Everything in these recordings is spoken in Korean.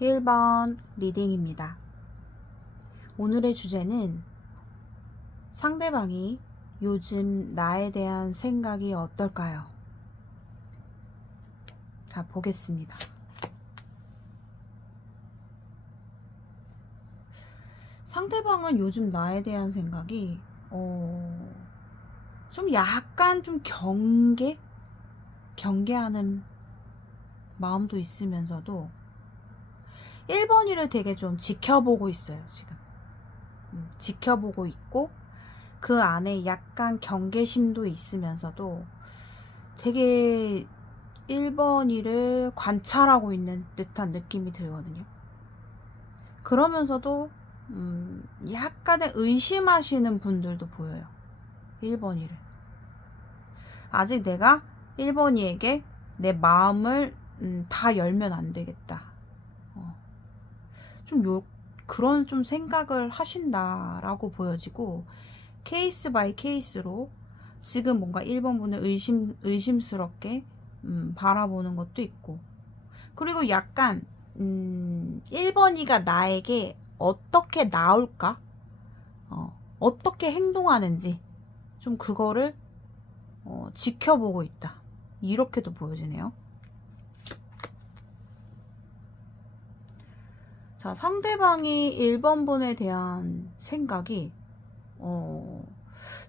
1번 리딩입니다. 오늘의 주제는 상대방이 요즘 나에 대한 생각이 어떨까요? 자, 보겠습니다. 상대방은 요즘 나에 대한 생각이 좀 약간 좀 경계하는 마음도 있으면서도 1번이를 되게 좀 지켜보고 있어요, 지금. 지켜보고 있고, 그 안에 약간 경계심도 있으면서도 되게 1번이를 관찰하고 있는 듯한 느낌이 들거든요. 그러면서도 약간의 의심하시는 분들도 보여요. 1번이를. 아직 내가 1번이에게 내 마음을 다 열면 안 되겠다. 그런 좀 생각을 하신다라고 보여지고, 케이스 바이 케이스로 지금 뭔가 1번 분을 의심스럽게 바라보는 것도 있고, 그리고 약간 1번이가 나에게 어떻게 나올까? 어떻게 행동하는지 좀 그거를 지켜보고 있다. 이렇게도 보여지네요. 자, 상대방이 1번 분에 대한 생각이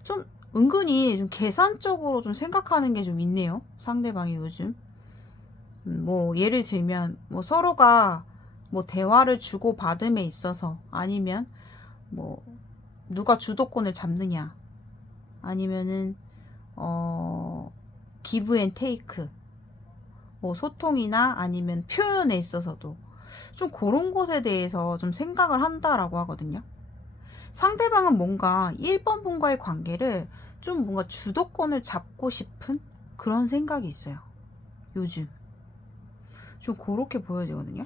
좀 은근히 좀 계산적으로 좀 생각하는 게 좀 있네요. 상대방이 요즘 뭐 예를 들면 뭐 서로가 뭐 대화를 주고 받음에 있어서, 아니면 뭐 누가 주도권을 잡느냐, 아니면은 기브 앤 테이크, 뭐 소통이나 아니면 표현에 있어서도 좀 그런 것에 대해서 좀 생각을 한다라고 하거든요. 상대방은 뭔가 1번 분과의 관계를 좀 뭔가 주도권을 잡고 싶은 그런 생각이 있어요. 요즘 좀 그렇게 보여지거든요.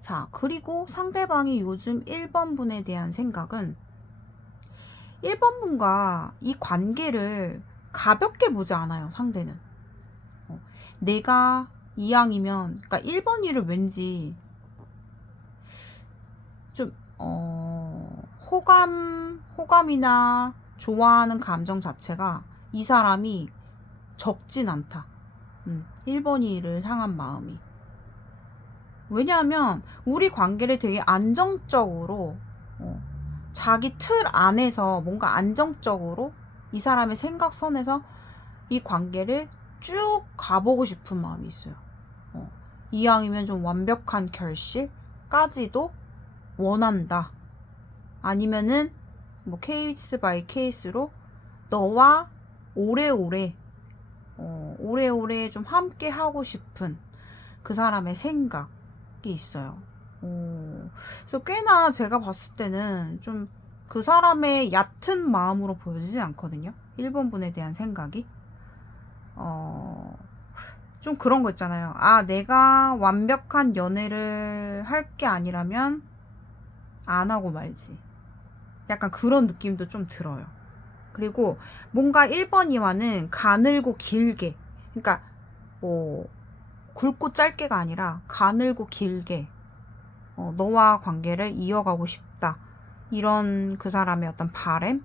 자, 그리고 상대방이 요즘 1번 분에 대한 생각은 1번 분과 이 관계를 가볍게 보지 않아요. 상대는 내가 이왕이면, 그러니까 1번 일을 왠지 좀 호감이나 좋아하는 감정 자체가 이 사람이 적진 않다. 1번이를 향한 마음이. 왜냐하면 우리 관계를 되게 안정적으로 자기 틀 안에서 뭔가 안정적으로 이 사람의 생각선에서 이 관계를 쭉 가보고 싶은 마음이 있어요. 이왕이면 좀 완벽한 결실까지도 원한다. 아니면은 뭐 케이스 바이 케이스로 너와 오래오래 좀 함께 하고 싶은 그 사람의 생각이 있어요. 그래서 꽤나 제가 봤을 때는 좀 그 사람의 얕은 마음으로 보여지지 않거든요. 1번 분에 대한 생각이. 좀 그런 거 있잖아요. 아, 내가 완벽한 연애를 할 게 아니라면 안 하고 말지. 약간 그런 느낌도 좀 들어요. 그리고 뭔가 1번이와는 가늘고 길게, 그러니까 뭐 굵고 짧게가 아니라 가늘고 길게 너와 관계를 이어가고 싶다. 이런 그 사람의 어떤 바램?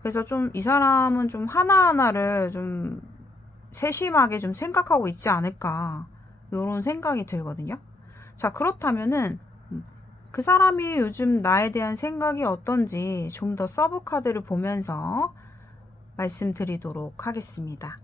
그래서 좀 이 사람은 좀 하나하나를 좀 세심하게 좀 생각하고 있지 않을까, 이런 생각이 들거든요. 자, 그렇다면은 그 사람이 요즘 나에 대한 생각이 어떤지 좀 더 서브 카드를 보면서 말씀드리도록 하겠습니다.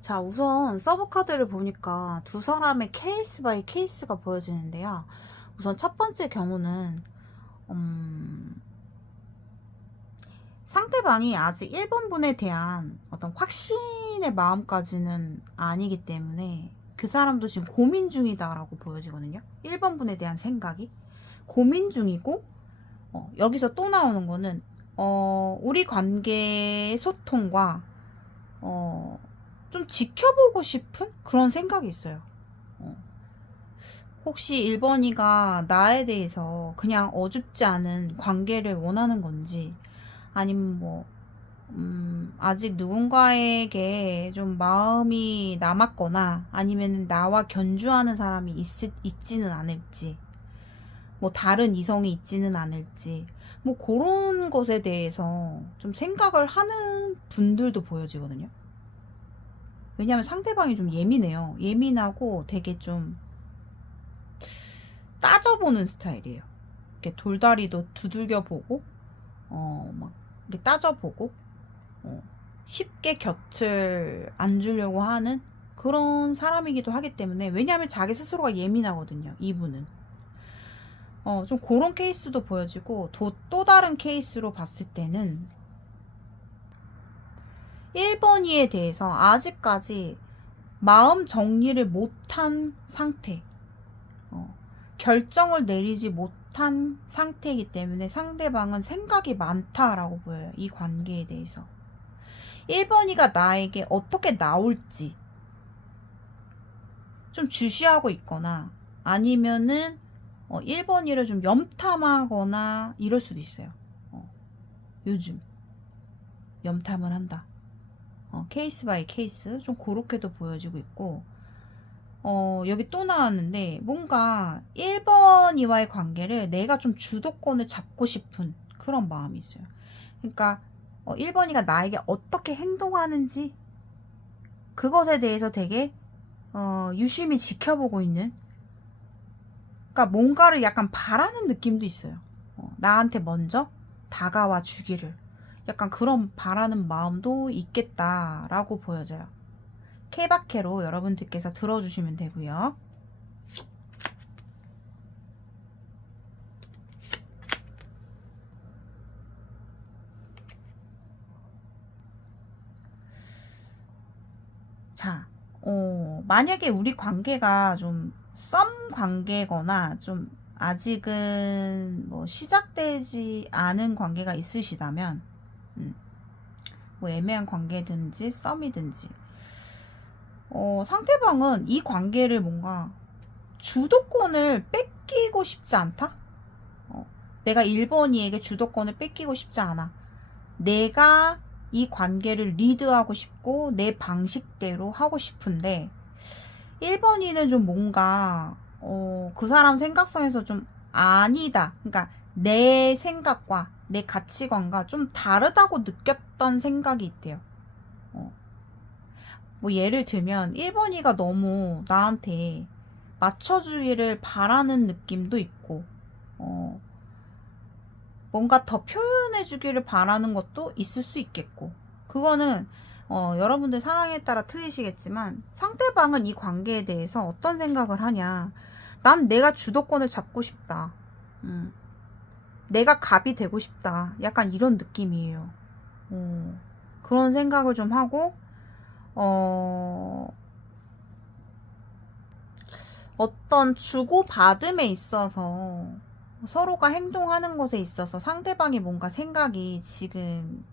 자, 우선 서브 카드를 보니까 두 사람의 케이스 바이 케이스가 보여지는데요. 우선 첫 번째 경우는 상대방이 아직 1번 분에 대한 어떤 확신의 마음까지는 아니기 때문에 그 사람도 지금 고민 중이다라고 보여지거든요. 1번 분에 대한 생각이 고민 중이고, 여기서 또 나오는 거는 우리 관계의 소통과 좀 지켜보고 싶은 그런 생각이 있어요. 혹시 1번이가 나에 대해서 그냥 어줍지 않은 관계를 원하는 건지, 아니면 뭐, 아직 누군가에게 좀 마음이 남았거나, 아니면 나와 견주하는 사람이 있지는 않을지, 뭐 다른 이성이 있지는 않을지, 뭐 그런 것에 대해서 좀 생각을 하는 분들도 보여지거든요. 왜냐면 상대방이 좀 예민해요. 예민하고 되게 좀 따져보는 스타일이에요. 이렇게 돌다리도 두들겨 보고, 막 이렇게 따져보고, 쉽게 곁을 안 주려고 하는 그런 사람이기도 하기 때문에, 왜냐하면 자기 스스로가 예민하거든요, 이분은. 좀 그런 케이스도 보여지고, 또 다른 케이스로 봤을 때는 1번이에 대해서 아직까지 마음 정리를 못한 상태, 결정을 내리지 못한 상태이기 때문에 상대방은 생각이 많다라고 보여요. 이 관계에 대해서. 1번이가 나에게 어떻게 나올지 좀 주시하고 있거나, 아니면은 1번이를 좀 염탐하거나 이럴 수도 있어요. 요즘 염탐을 한다. 케이스 바이 케이스 좀 그렇게도 보여지고 있고, 여기 또 나왔는데, 뭔가 1번이와의 관계를 내가 좀 주도권을 잡고 싶은 그런 마음이 있어요. 그러니까 1번이가 나에게 어떻게 행동하는지 그것에 대해서 되게 유심히 지켜보고 있는, 그러니까 뭔가를 약간 바라는 느낌도 있어요. 나한테 먼저 다가와 주기를, 약간 그런 바라는 마음도 있겠다라고 보여져요. 케바케로 여러분들께서 들어주시면 되고요. 자, 만약에 우리 관계가 좀 썸 관계거나 좀 아직은 뭐 시작되지 않은 관계가 있으시다면, 뭐 애매한 관계든지 썸이든지, 상대방은 이 관계를 뭔가 주도권을 뺏기고 싶지 않다? 내가 1번이에게 주도권을 뺏기고 싶지 않아. 내가 이 관계를 리드하고 싶고 내 방식대로 하고 싶은데, 1번이는 좀 뭔가 그 사람 생각상에서 좀 아니다. 그러니까 내 생각과 내 가치관과 좀 다르다고 느꼈던 생각이 있대요. 뭐 예를 들면 1번이가 너무 나한테 맞춰주기를 바라는 느낌도 있고, 뭔가 더 표현해주기를 바라는 것도 있을 수 있겠고, 그거는 여러분들 상황에 따라 틀리시겠지만, 상대방은 이 관계에 대해서 어떤 생각을 하냐. 난 내가 주도권을 잡고 싶다. 내가 갑이 되고 싶다. 약간 이런 느낌이에요. 그런 생각을 좀 하고, 어떤 주고받음에 있어서, 서로가 행동하는 것에 있어서 상대방이 뭔가 생각이 지금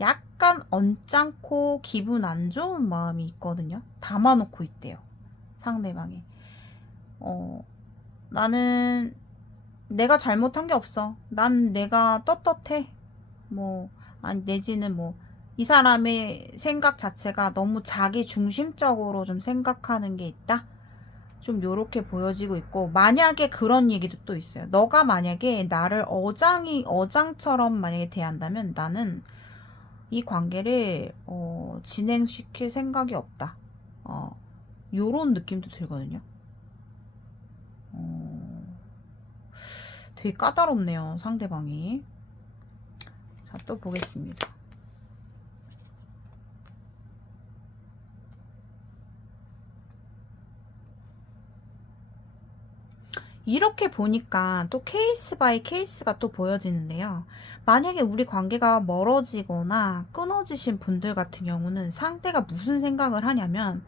약간 언짢고 기분 안 좋은 마음이 있거든요. 담아놓고 있대요, 상대방이. 나는 내가 잘못한 게 없어. 난 내가 떳떳해. 뭐, 아니, 내지는 뭐, 이 사람의 생각 자체가 너무 자기 중심적으로 좀 생각하는 게 있다? 좀 요렇게 보여지고 있고, 만약에 그런 얘기도 또 있어요. 너가 만약에 나를 어장처럼 만약에 대한다면 나는 이 관계를 진행시킬 생각이 없다. 요런 느낌도 들거든요. 되게 까다롭네요, 상대방이. 자, 또 보겠습니다. 이렇게 보니까 또 케이스 바이 케이스가 또 보여지는데요. 만약에 우리 관계가 멀어지거나 끊어지신 분들 같은 경우는 상대가 무슨 생각을 하냐면,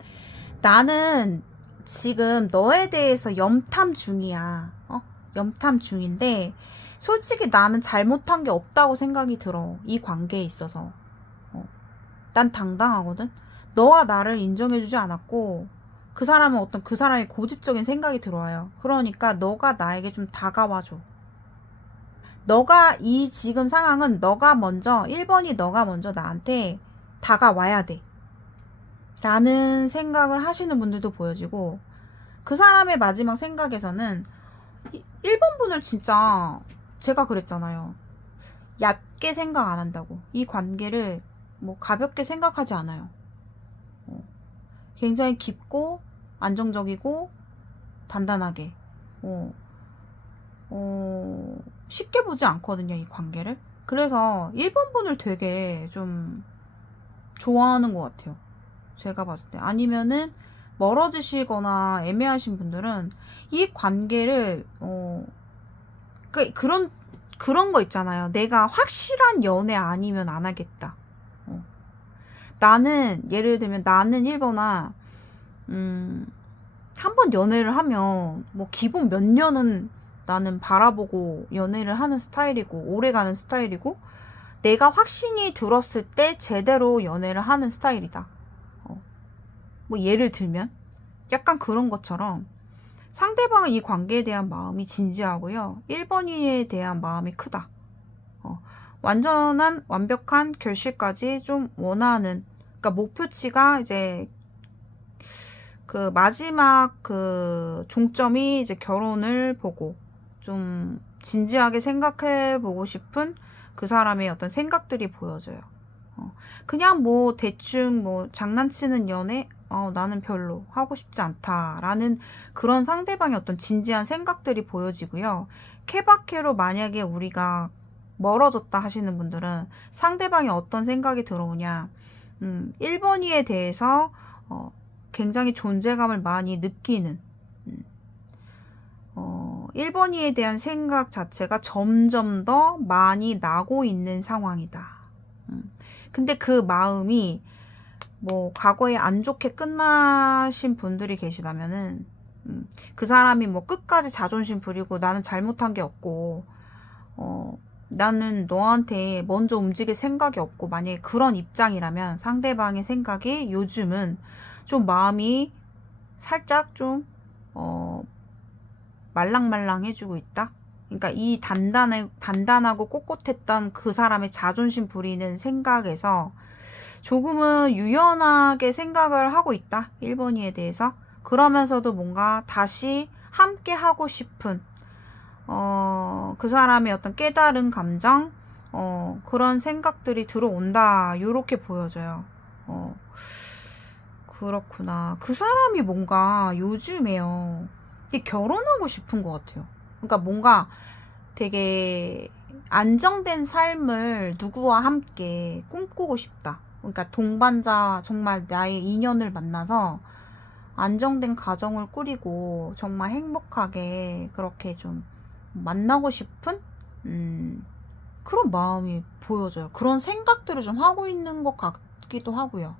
나는 지금 너에 대해서 염탐 중이야. 염탐 중인데 솔직히 나는 잘못한 게 없다고 생각이 들어. 이 관계에 있어서. 난 당당하거든. 너와 나를 인정해주지 않았고 그 사람은 어떤 그 사람의 고집적인 생각이 들어와요. 그러니까 너가 나에게 좀 다가와줘. 너가 이 지금 상황은 너가 먼저 1번이 너가 먼저 나한테 다가와야 돼 라는 생각을 하시는 분들도 보여지고, 그 사람의 마지막 생각에서는 1번 분을 진짜 제가 그랬잖아요. 얕게 생각 안 한다고. 이 관계를 뭐 가볍게 생각하지 않아요. 굉장히 깊고 안정적이고 단단하게 쉽게 보지 않거든요, 이 관계를. 그래서 1번 분을 되게 좀 좋아하는 것 같아요, 제가 봤을 때. 아니면은 멀어지시거나 애매하신 분들은 이 관계를 그런 거 있잖아요. 내가 확실한 연애 아니면 안 하겠다. 나는 예를 들면 나는 1번아 한 번 연애를 하면 뭐 기본 몇 년은 나는 바라보고 연애를 하는 스타일이고 오래 가는 스타일이고, 내가 확신이 들었을 때 제대로 연애를 하는 스타일이다. 뭐 예를 들면 약간 그런 것처럼 상대방은 이 관계에 대한 마음이 진지하고요, 1번이에 대한 마음이 크다. 완전한 완벽한 결실까지 좀 원하는, 그러니까 목표치가 이제 그 마지막 그 종점이 이제 결혼을 보고 좀 진지하게 생각해 보고 싶은 그 사람의 어떤 생각들이 보여져요. 그냥 뭐 대충 뭐 장난치는 연애, 나는 별로 하고 싶지 않다라는 그런 상대방의 어떤 진지한 생각들이 보여지고요. 케바케로 만약에 우리가 멀어졌다 하시는 분들은 상대방이 어떤 생각이 들어오냐, 1번이에 대해서 굉장히 존재감을 많이 느끼는, 1번이에 대한 생각 자체가 점점 더 많이 나고 있는 상황이다. 근데 그 마음이 뭐 과거에 안 좋게 끝나신 분들이 계시다면은 그 사람이 뭐 끝까지 자존심 부리고 나는 잘못한 게 없고 나는 너한테 먼저 움직일 생각이 없고, 만약에 그런 입장이라면 상대방의 생각이 요즘은 좀 마음이 살짝 좀 말랑말랑해지고 있다. 그러니까 이 단단하고 꼿꼿했던 그 사람의 자존심 부리는 생각에서 조금은 유연하게 생각을 하고 있다, 1번이에 대해서. 그러면서도 뭔가 다시 함께 하고 싶은 그 사람의 어떤 깨달은 감정, 그런 생각들이 들어온다, 요렇게 보여져요. 그렇구나. 그 사람이 뭔가 요즘에요, 결혼하고 싶은 것 같아요. 그러니까 뭔가 되게 안정된 삶을 누구와 함께 꿈꾸고 싶다. 그러니까 동반자, 정말 나의 인연을 만나서 안정된 가정을 꾸리고 정말 행복하게 그렇게 좀 만나고 싶은 그런 마음이 보여져요. 그런 생각들을 좀 하고 있는 것 같기도 하고요.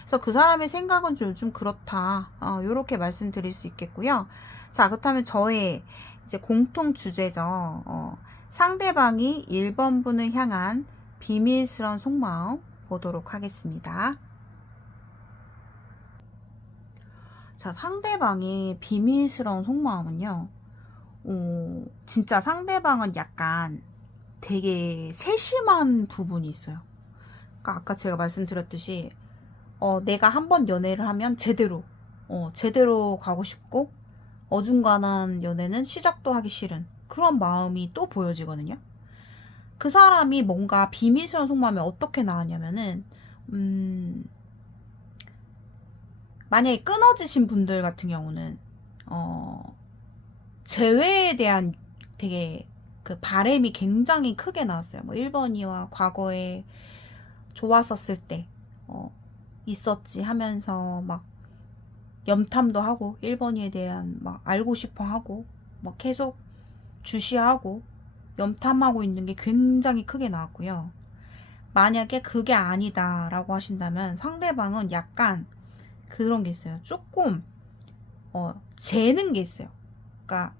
그래서 그 사람의 생각은 좀 요즘 그렇다, 요렇게 말씀드릴 수 있겠고요. 자, 그렇다면 저의 이제 공통 주제죠. 상대방이 1번 분을 향한 비밀스러운 속마음 보도록 하겠습니다. 자, 상대방의 비밀스러운 속마음은요, 진짜 상대방은 약간 되게 세심한 부분이 있어요. 그러니까 아까 제가 말씀드렸듯이 내가 한번 연애를 하면 제대로 가고 싶고, 어중간한 연애는 시작도 하기 싫은 그런 마음이 또 보여지거든요. 그 사람이 뭔가 비밀스러운 속마음이 어떻게 나왔냐면은 만약에 끊어지신 분들 같은 경우는 재회에 대한 되게 그 바람이 굉장히 크게 나왔어요. 뭐 1번이와 과거에 좋았었을 때 있었지 하면서 막 염탐도 하고 1번이에 대한 막 알고 싶어 하고 막 계속 주시하고 염탐하고 있는 게 굉장히 크게 나왔고요. 만약에 그게 아니다 라고 하신다면 상대방은 약간 그런 게 있어요. 조금 재는 게 있어요. 그러니까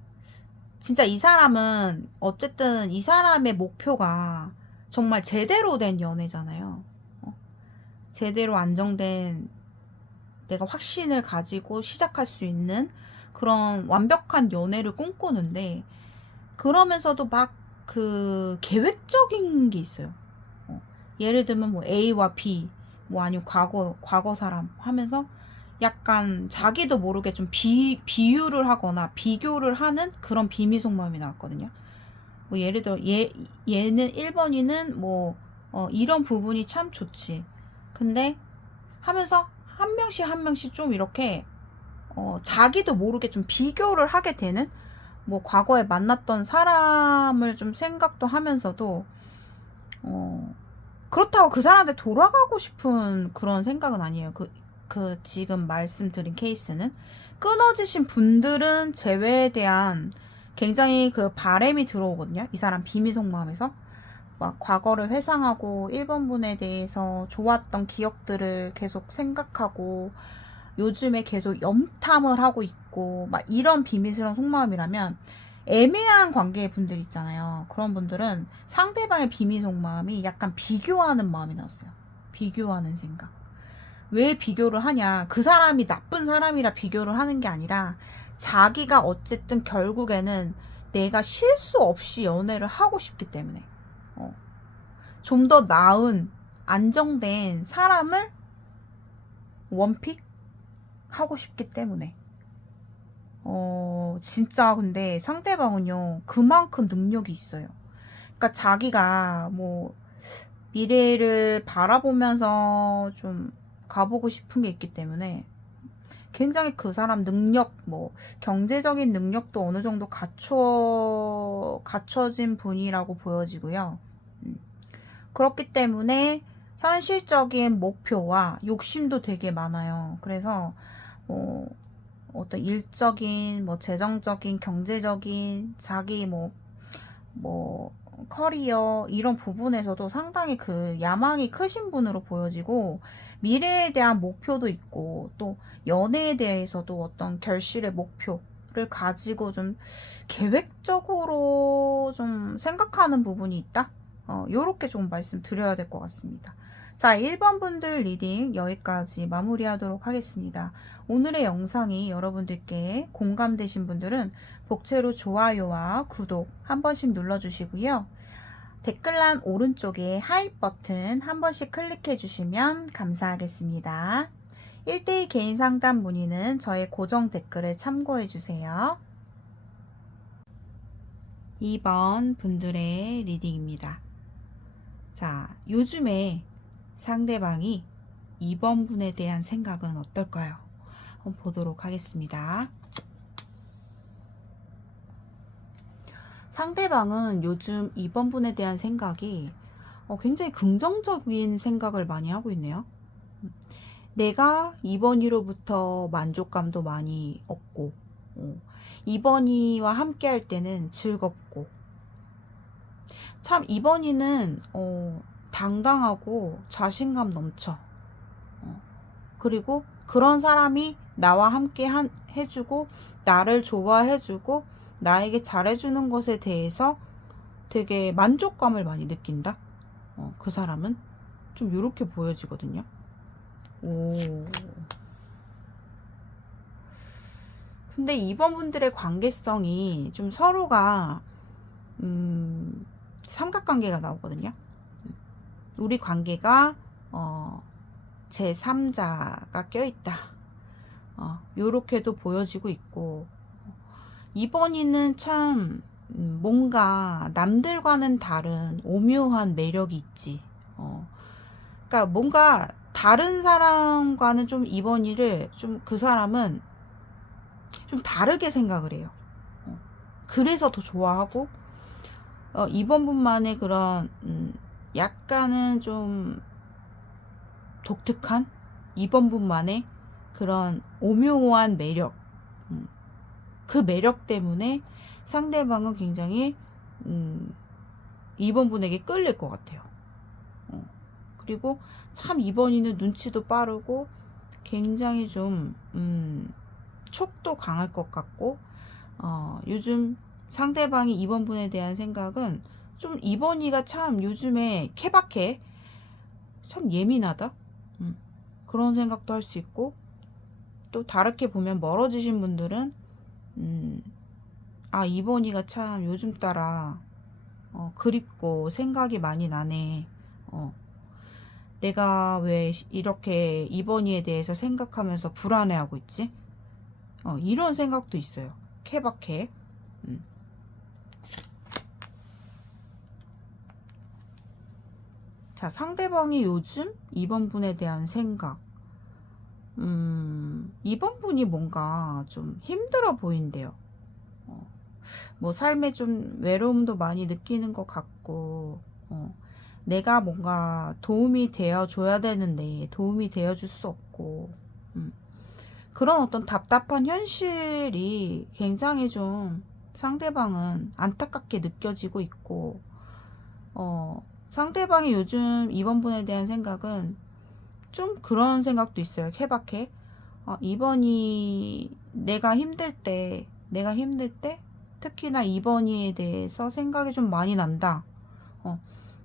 진짜 이 사람은 어쨌든 이 사람의 목표가 정말 제대로 된 연애잖아요. 제대로 안정된 내가 확신을 가지고 시작할 수 있는 그런 완벽한 연애를 꿈꾸는데, 그러면서도 막 그 계획적인 게 있어요. 예를 들면 뭐 A와 B, 뭐 아니면 과거 사람 하면서 약간 자기도 모르게 좀 비유를 하거나 비교를 하는 그런 비밀 속마음이 나왔거든요. 뭐 예를 들어 얘는 1번이는 뭐 이런 부분이 참 좋지. 근데 하면서 한 명씩 좀 이렇게 자기도 모르게 좀 비교를 하게 되는, 뭐 과거에 만났던 사람을 좀 생각도 하면서도 그렇다고 그 사람한테 돌아가고 싶은 그런 생각은 아니에요. 그 지금 말씀드린 케이스는 끊어지신 분들은 재회에 대한 굉장히 그 바램이 들어오거든요. 이 사람 비밀 속마음에서 막 과거를 회상하고 1번 분에 대해서 좋았던 기억들을 계속 생각하고 요즘에 계속 염탐을 하고 있고 막 이런 비밀스러운 속마음이라면, 애매한 관계의 분들 있잖아요. 그런 분들은 상대방의 비밀 속마음이 약간 비교하는 마음이 나왔어요. 비교하는 생각. 왜 비교를 하냐? 그 사람이 나쁜 사람이라 비교를 하는 게 아니라, 자기가 어쨌든 결국에는 내가 실수 없이 연애를 하고 싶기 때문에 좀 더 나은 안정된 사람을 원픽 하고 싶기 때문에 진짜 근데 상대방은요 그만큼 능력이 있어요. 그러니까 자기가 뭐 미래를 바라보면서 좀 가보고 싶은 게 있기 때문에 굉장히 그 사람 능력, 뭐 경제적인 능력도 어느 정도 갖춰진 분이라고 보여지고요. 그렇기 때문에 현실적인 목표와 욕심도 되게 많아요. 그래서 뭐 어떤 일적인, 뭐 재정적인, 경제적인, 자기 뭐 커리어 이런 부분에서도 상당히 그 야망이 크신 분으로 보여지고, 미래에 대한 목표도 있고 또 연애에 대해서도 어떤 결실의 목표를 가지고 좀 계획적으로 좀 생각하는 부분이 있다. 요렇게 좀 말씀드려야 될 것 같습니다. 자, 1번 분들 리딩 여기까지 마무리하도록 하겠습니다. 오늘의 영상이 여러분들께 공감되신 분들은 복채로 좋아요와 구독 한 번씩 눌러주시고요. 댓글란 오른쪽에 하이 버튼 한 번씩 클릭해 주시면 감사하겠습니다. 1대1 개인 상담 문의는 저의 고정 댓글을 참고해 주세요. 2번 분들의 리딩입니다. 자, 요즘에 상대방이 2번 분에 대한 생각은 어떨까요? 한번 보도록 하겠습니다. 상대방은 요즘 2번 분에 대한 생각이 굉장히 긍정적인 생각을 많이 하고 있네요. 내가 2번이로부터 만족감도 많이 얻고 2번이와 함께 할 때는 즐겁고, 참 2번이는 당당하고 자신감 넘쳐. 그리고 그런 사람이 나와 함께 해주고 나를 좋아해주고 나에게 잘해주는 것에 대해서 되게 만족감을 많이 느낀다. 그 사람은 좀 이렇게 보여지거든요. 근데 이번 분들의 관계성이 좀 서로가 삼각관계가 나오거든요. 우리 관계가 제3자가 껴있다. 요렇게도 보여지고 있고, 2번이는 참 뭔가 남들과는 다른 오묘한 매력이 있지. 그러니까 뭔가 다른 사람과는 좀 2번이를 좀 그 사람은 좀 다르게 생각을 해요. 그래서 더 좋아하고 2번 분만의 그런 약간은 좀 독특한 2번 분만의 그런 오묘한 매력, 그 매력 때문에 상대방은 굉장히 2번 분에게 끌릴 것 같아요. 그리고 참 2번이는 눈치도 빠르고 굉장히 좀 촉도 강할 것 같고, 요즘 상대방이 2번 분에 대한 생각은 좀 2번이가 참 요즘에 케바케 참 예민하다, 그런 생각도 할 수 있고, 또 다르게 보면 멀어지신 분들은 아, 이번이가 참 요즘 따라 그립고 생각이 많이 나네. 내가 왜 이렇게 이번이에 대해서 생각하면서 불안해하고 있지? 이런 생각도 있어요. 케바케. 자, 상대방이 요즘 2번 분에 대한 생각. 2번 분이 뭔가 좀 힘들어 보인대요. 뭐 삶에 좀 외로움도 많이 느끼는 것 같고, 내가 뭔가 도움이 되어 줘야 되는데 도움이 되어 줄 수 없고, 그런 어떤 답답한 현실이 굉장히 좀 상대방은 안타깝게 느껴지고 있고, 상대방이 요즘 이번 분에 대한 생각은 좀 그런 생각도 있어요. 케바케. 이번이 내가 힘들 때 특히나 이번이에 대해서 생각이 좀 많이 난다.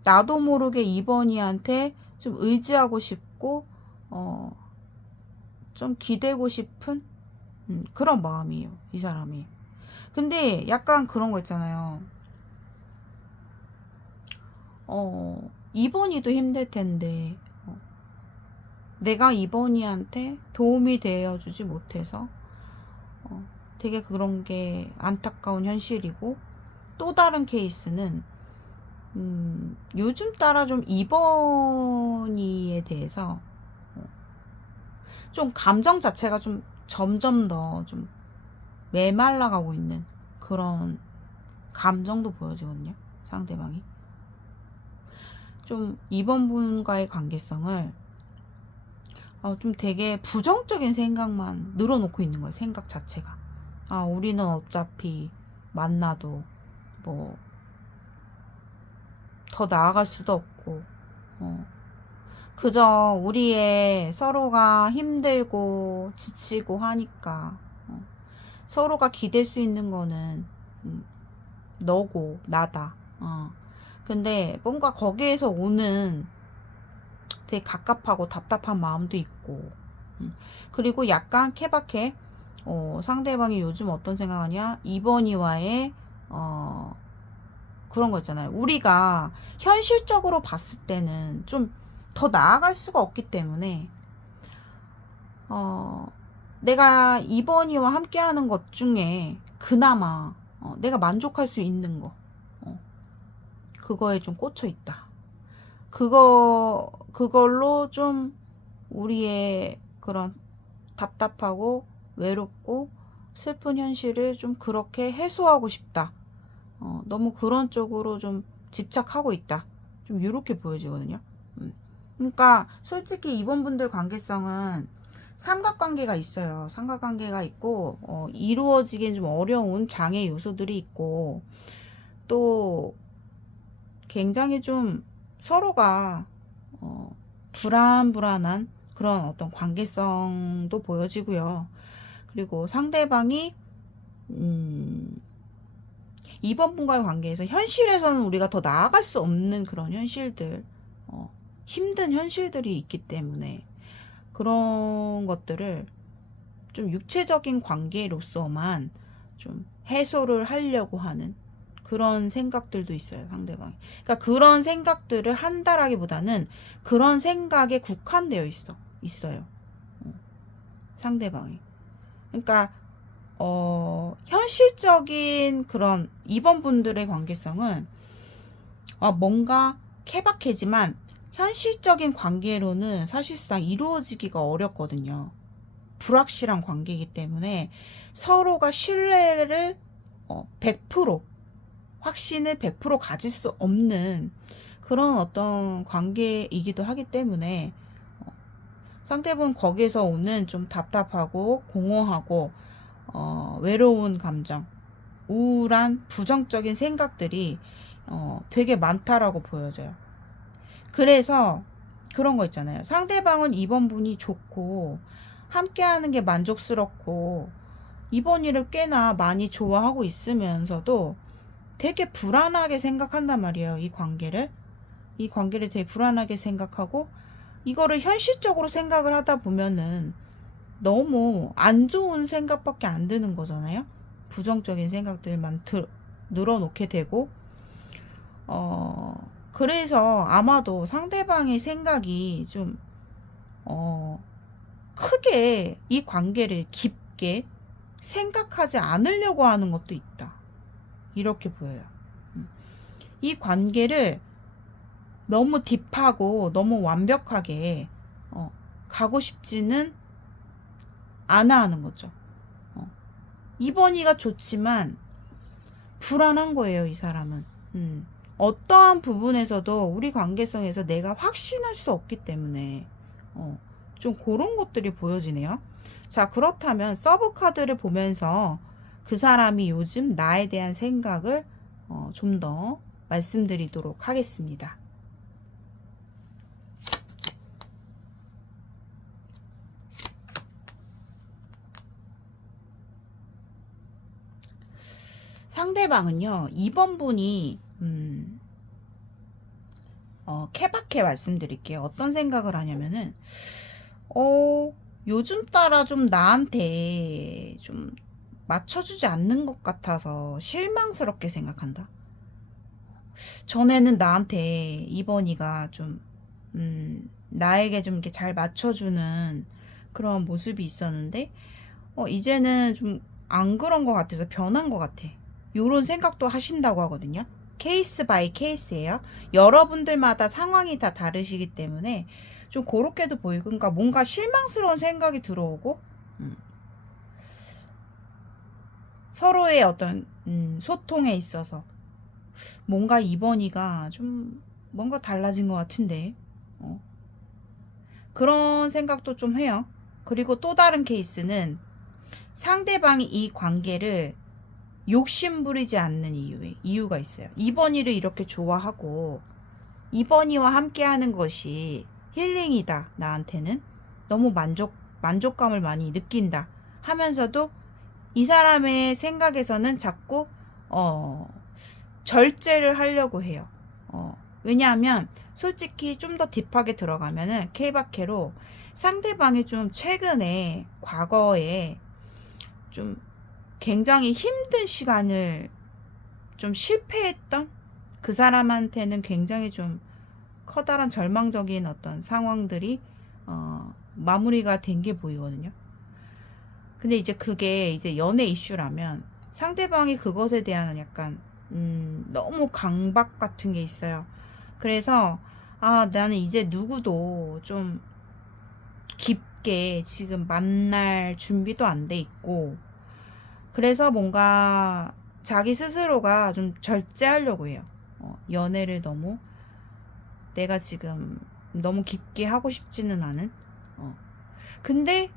나도 모르게 이번이한테 좀 의지하고 싶고, 좀 기대고 싶은 그런 마음이에요. 이 사람이. 근데 약간 그런 거 있잖아요. 이번이도 힘들 텐데, 내가 이번이한테 도움이 되어주지 못해서 되게 그런 게 안타까운 현실이고, 또 다른 케이스는 요즘 따라 좀 이번이에 대해서 좀 감정 자체가 좀 점점 더 좀 메말라가고 있는 그런 감정도 보여지거든요. 상대방이. 좀 이번 분과의 관계성을 좀 되게 부정적인 생각만 늘어놓고 있는 거예요. 생각 자체가. 우리는 어차피 만나도 뭐 더 나아갈 수도 없고, 그저 우리의 서로가 힘들고 지치고 하니까 서로가 기댈 수 있는 거는 너고 나다. 근데 뭔가 거기에서 오는 되게 갑갑하고 답답한 마음도 있고, 그리고 약간 케바케. 상대방이 요즘 어떤 생각하냐? 이번이와의 그런 거 있잖아요. 우리가 현실적으로 봤을 때는 좀 더 나아갈 수가 없기 때문에 내가 이번이와 함께 하는 것 중에 그나마 내가 만족할 수 있는 거, 그거에 좀 꽂혀 있다. 그걸로 좀 우리의 그런 답답하고 외롭고 슬픈 현실을 좀 그렇게 해소하고 싶다. 너무 그런 쪽으로 좀 집착하고 있다. 좀 이렇게 보여지거든요. 그러니까 솔직히 이번 분들 관계성은 삼각관계가 있어요. 삼각관계가 있고 이루어지기엔 좀 어려운 장애 요소들이 있고, 또 굉장히 좀 서로가 불안불안한 그런 어떤 관계성도 보여지고요. 그리고 상대방이 이번 분과의 관계에서 현실에서는 우리가 더 나아갈 수 없는 그런 현실들, 힘든 현실들이 있기 때문에 그런 것들을 좀 육체적인 관계로서만 좀 해소를 하려고 하는 그런 생각들도 있어요, 상대방이. 그러니까 그런 생각들을 한다라기보다는 그런 생각에 국한되어 있어요. 상대방이. 그러니까 현실적인 그런 이번 분들의 관계성은 뭔가 케바케지만 현실적인 관계로는 사실상 이루어지기가 어렵거든요. 불확실한 관계이기 때문에 서로가 신뢰를 100% 확신을 100% 가질 수 없는 그런 어떤 관계이기도 하기 때문에 상대분 거기에서 오는 좀 답답하고 공허하고 외로운 감정, 우울한 부정적인 생각들이 되게 많다라고 보여져요. 그래서 그런 거 있잖아요. 상대방은 이번 분이 좋고 함께하는 게 만족스럽고 이번 일을 꽤나 많이 좋아하고 있으면서도 되게 불안하게 생각한단 말이에요. 이 관계를 되게 불안하게 생각하고, 이거를 현실적으로 생각을 하다 보면은 너무 안 좋은 생각밖에 안 드는 거잖아요. 부정적인 생각들만 늘어놓게 되고, 그래서 아마도 상대방의 생각이 좀, 크게 이 관계를 깊게 생각하지 않으려고 하는 것도 있다. 이렇게 보여요. 이 관계를 너무 딥하고 너무 완벽하게 가고 싶지는 않아 하는 거죠. 2번이가 좋지만 불안한 거예요, 이 사람은. 어떠한 부분에서도 우리 관계성에서 내가 확신할 수 없기 때문에 좀 그런 것들이 보여지네요. 자, 그렇다면 서브 카드를 보면서 그 사람이 요즘 나에 대한 생각을 좀 더 말씀드리도록 하겠습니다. 상대방은요, 2번 분이 케바케 말씀드릴게요. 어떤 생각을 하냐면은 요즘 따라 좀 나한테 좀 맞춰주지 않는 것 같아서 실망스럽게 생각한다. 전에는 나한테 2번이가 좀 나에게 좀 이렇게 잘 맞춰주는 그런 모습이 있었는데 이제는 좀 안 그런 것 같아서 변한 것 같아. 요런 생각도 하신다고 하거든요. 케이스 바이 케이스예요. 여러분들마다 상황이 다 다르시기 때문에 좀 그렇게도 보이고, 그러니까 뭔가 실망스러운 생각이 들어오고, 서로의 어떤 소통에 있어서 뭔가 2번이가 좀 뭔가 달라진 것 같은데 그런 생각도 좀 해요. 그리고 또 다른 케이스는 상대방이 이 관계를 욕심부리지 않는 이유가 있어요. 2번이를 이렇게 좋아하고 2번이와 함께하는 것이 힐링이다. 나한테는 너무 만족감을 많이 느낀다 하면서도 이 사람의 생각에서는 자꾸 절제를 하려고 해요. 왜냐하면 솔직히 좀 더 딥하게 들어가면은 케이바케로 상대방이 좀 최근에 과거에 좀 굉장히 힘든 시간을 좀 실패했던 그 사람한테는 굉장히 좀 커다란 절망적인 어떤 상황들이 마무리가 된 게 보이거든요. 근데 이제 그게 이제 연애 이슈라면 상대방이 그것에 대한 약간 너무 강박 같은 게 있어요. 그래서 나는 이제 누구도 좀 깊게 지금 만날 준비도 안 돼 있고, 그래서 뭔가 자기 스스로가 좀 절제하려고 해요. 연애를 너무 내가 지금 너무 깊게 하고 싶지는 않은. 근데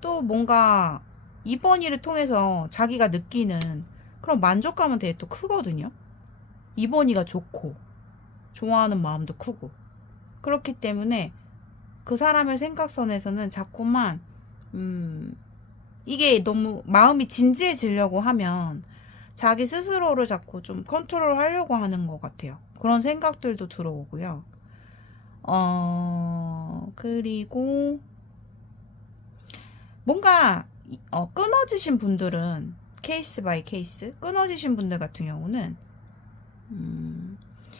또 뭔가 이번 일을 통해서 자기가 느끼는 그런 만족감은 되게 또 크거든요. 이번이가 좋고 좋아하는 마음도 크고, 그렇기 때문에 그 사람의 생각선에서는 자꾸만 이게 너무 마음이 진지해지려고 하면 자기 스스로를 자꾸 좀 컨트롤 하려고 하는 것 같아요. 그런 생각들도 들어오고요. 그리고 뭔가 끊어지신 분들은 케이스 바이 케이스, 끊어지신 분들 같은 경우는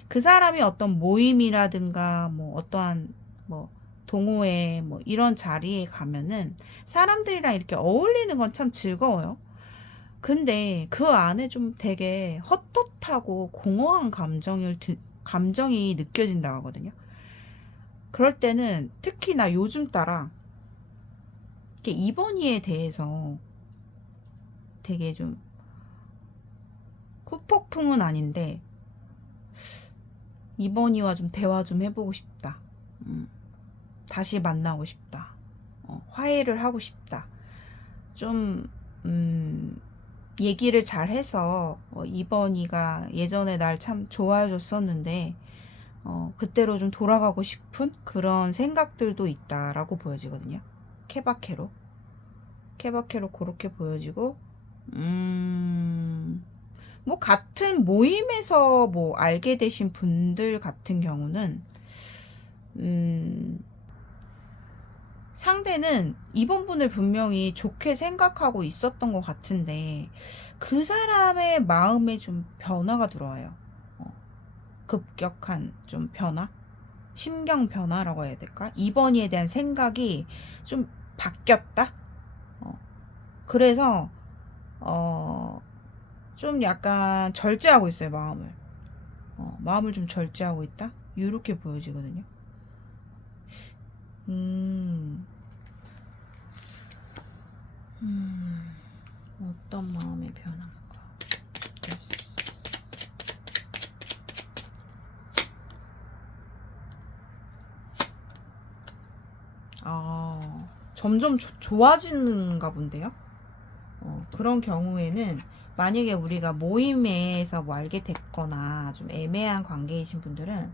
그 사람이 어떤 모임이라든가 뭐 어떠한 뭐 동호회 뭐 이런 자리에 가면은 사람들이랑 이렇게 어울리는 건 참 즐거워요. 근데 그 안에 좀 되게 헛헛하고 공허한 감정이 느껴진다고 하거든요. 그럴 때는 특히나 요즘 따라 이렇게 이번이에 대해서 되게 좀 후폭풍은 아닌데 이번이와 좀 대화 좀 해보고 싶다. 다시 만나고 싶다. 화해를 하고 싶다. 좀 얘기를 잘 해서 이번이가 예전에 날 참 좋아해 줬었는데 그때로 좀 돌아가고 싶은 그런 생각들도 있다라고 보여지거든요. 케바케로 그렇게 보여지고, 뭐 같은 모임에서 뭐 알게 되신 분들 같은 경우는 상대는 이번 분을 분명히 좋게 생각하고 있었던 것 같은데 그 사람의 마음에 좀 변화가 들어와요. 급격한 좀 변화? 심경 변화라고 해야 될까? 이번이에 대한 생각이 좀 바뀌었다? 그래서 좀 약간 절제하고 있어요, 마음을. 마음을 좀 절제하고 있다? 이렇게 보여지거든요. 어떤 마음의 변화인가? 점점 좋아지는가 본데요? 그런 경우에는 만약에 우리가 모임에서 뭐 알게 됐거나 좀 애매한 관계이신 분들은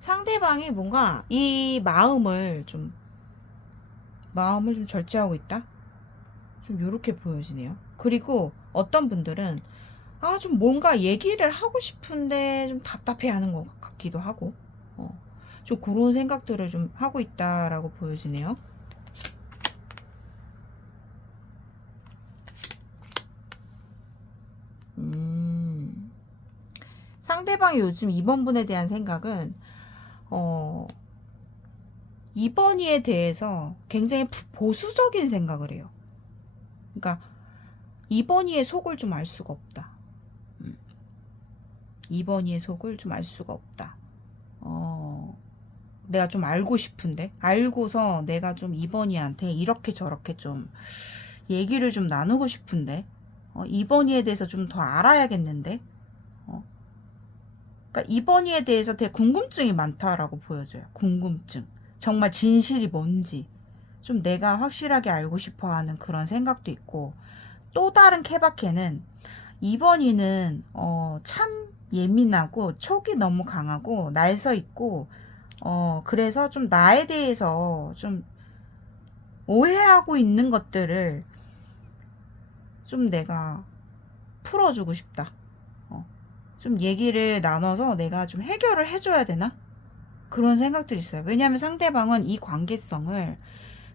상대방이 뭔가 이 마음을 좀 절제하고 있다? 좀 요렇게 보여지네요. 그리고 어떤 분들은 좀 뭔가 얘기를 하고 싶은데 좀 답답해 하는 것 같기도 하고, 좀 그런 생각들을 좀 하고 있다라고 보여지네요. 상대방이 요즘 2번 분에 대한 생각은, 2번이에 대해서 굉장히 보수적인 생각을 해요. 그러니까, 2번이의 속을 좀 알 수가 없다. 2번이의 속을 좀 알 수가 없다. 내가 좀 알고 싶은데, 알고서 내가 좀 2번이한테 이렇게 저렇게 좀 얘기를 좀 나누고 싶은데, 2번이에 대해서 좀 더 알아야겠는데, 그러니까 2번이에 대해서 되게 궁금증이 많다라고 보여져요. 궁금증. 정말 진실이 뭔지 좀 내가 확실하게 알고 싶어 하는 그런 생각도 있고, 또 다른 케바케는 2번이는 참 예민하고 촉이 너무 강하고 날서 있고, 그래서 좀 나에 대해서 좀 오해하고 있는 것들을 좀 내가 풀어주고 싶다. 좀 얘기를 나눠서 내가 좀 해결을 해줘야 되나? 그런 생각들이 있어요. 왜냐하면 상대방은 이 관계성을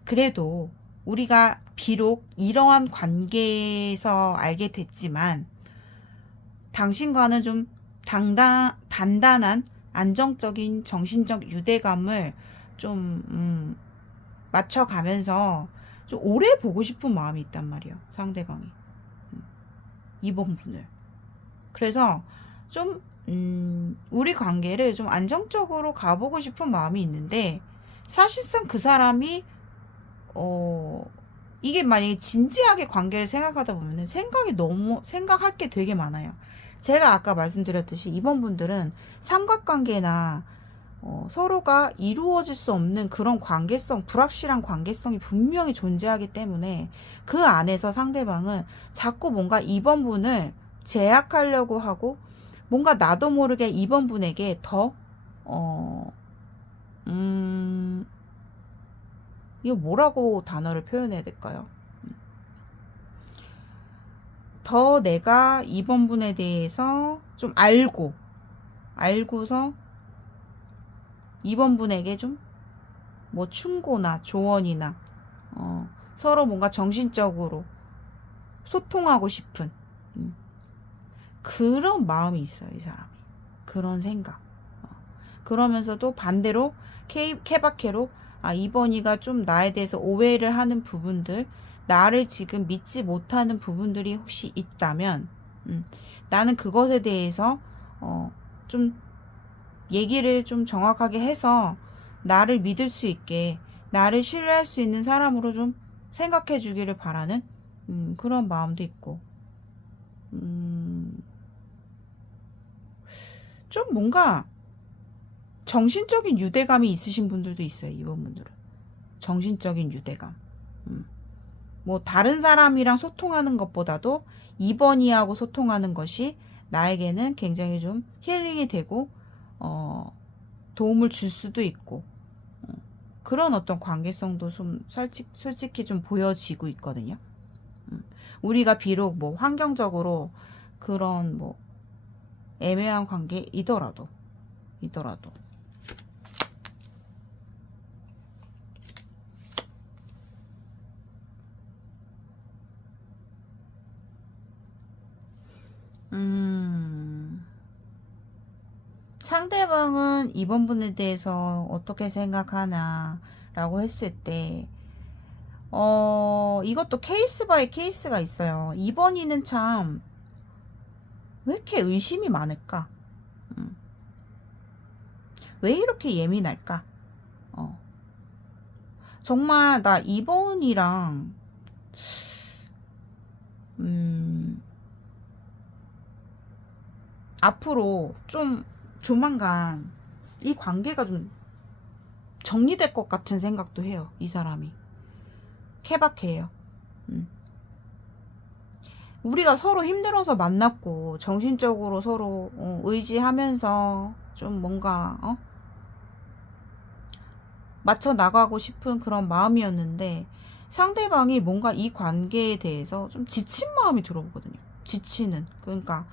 그래도 우리가 비록 이러한 관계에서 알게 됐지만 당신과는 좀 단단한 안정적인 정신적 유대감을 좀 맞춰가면서 좀 오래 보고 싶은 마음이 있단 말이에요. 상대방이. 이번 분을. 그래서 좀 우리 관계를 좀 안정적으로 가보고 싶은 마음이 있는데 사실상 그 사람이 이게 만약에 진지하게 관계를 생각하다 보면은 생각할 게 되게 많아요. 제가 아까 말씀드렸듯이 이번 분들은 삼각관계나 서로가 이루어질 수 없는 그런 관계성, 불확실한 관계성이 분명히 존재하기 때문에 그 안에서 상대방은 자꾸 뭔가 이번 분을 제약하려고 하고 뭔가 나도 모르게 이번 분에게 더, 이거 뭐라고 단어를 표현해야 될까요? 더 내가 이번 분에 대해서 좀 알고서 이번 분에게 좀 뭐 충고나 조언이나 서로 뭔가 정신적으로 소통하고 싶은 그런 마음이 있어요, 이 사람이. 그런 생각. 그러면서도 반대로 케바케로 이번이가 좀 나에 대해서 오해를 하는 부분들, 나를 지금 믿지 못하는 부분들이 혹시 있다면 나는 그것에 대해서 좀 얘기를 좀 정확하게 해서 나를 믿을 수 있게, 나를 신뢰할 수 있는 사람으로 좀 생각해 주기를 바라는 그런 마음도 있고, 좀 뭔가 정신적인 유대감이 있으신 분들도 있어요. 이번 분들은 정신적인 유대감. 뭐 다른 사람이랑 소통하는 것보다도 이번이하고 소통하는 것이 나에게는 굉장히 좀 힐링이 되고 도움을 줄 수도 있고, 그런 어떤 관계성도 좀 솔직히 좀 보여지고 있거든요. 우리가 비록 뭐 환경적으로 그런 뭐 애매한 관계이더라도 음, 상대방은 이번 분에 대해서 어떻게 생각하나라고 했을 때, 이것도 케이스 바이 케이스가 있어요. 이번이는 참, 왜 이렇게 의심이 많을까? 음, 왜 이렇게 예민할까? 어, 정말 나 이번이랑, 음, 앞으로 좀 조만간 이 관계가 좀 정리될 것 같은 생각도 해요. 이 사람이. 케바케예요. 음. 우리가 서로 힘들어서 만났고 정신적으로 서로 의지하면서 좀 뭔가 맞춰 나가고 싶은 그런 마음이었는데 상대방이 뭔가 이 관계에 대해서 좀 지친 마음이 들어오거든요. 지치는. 그러니까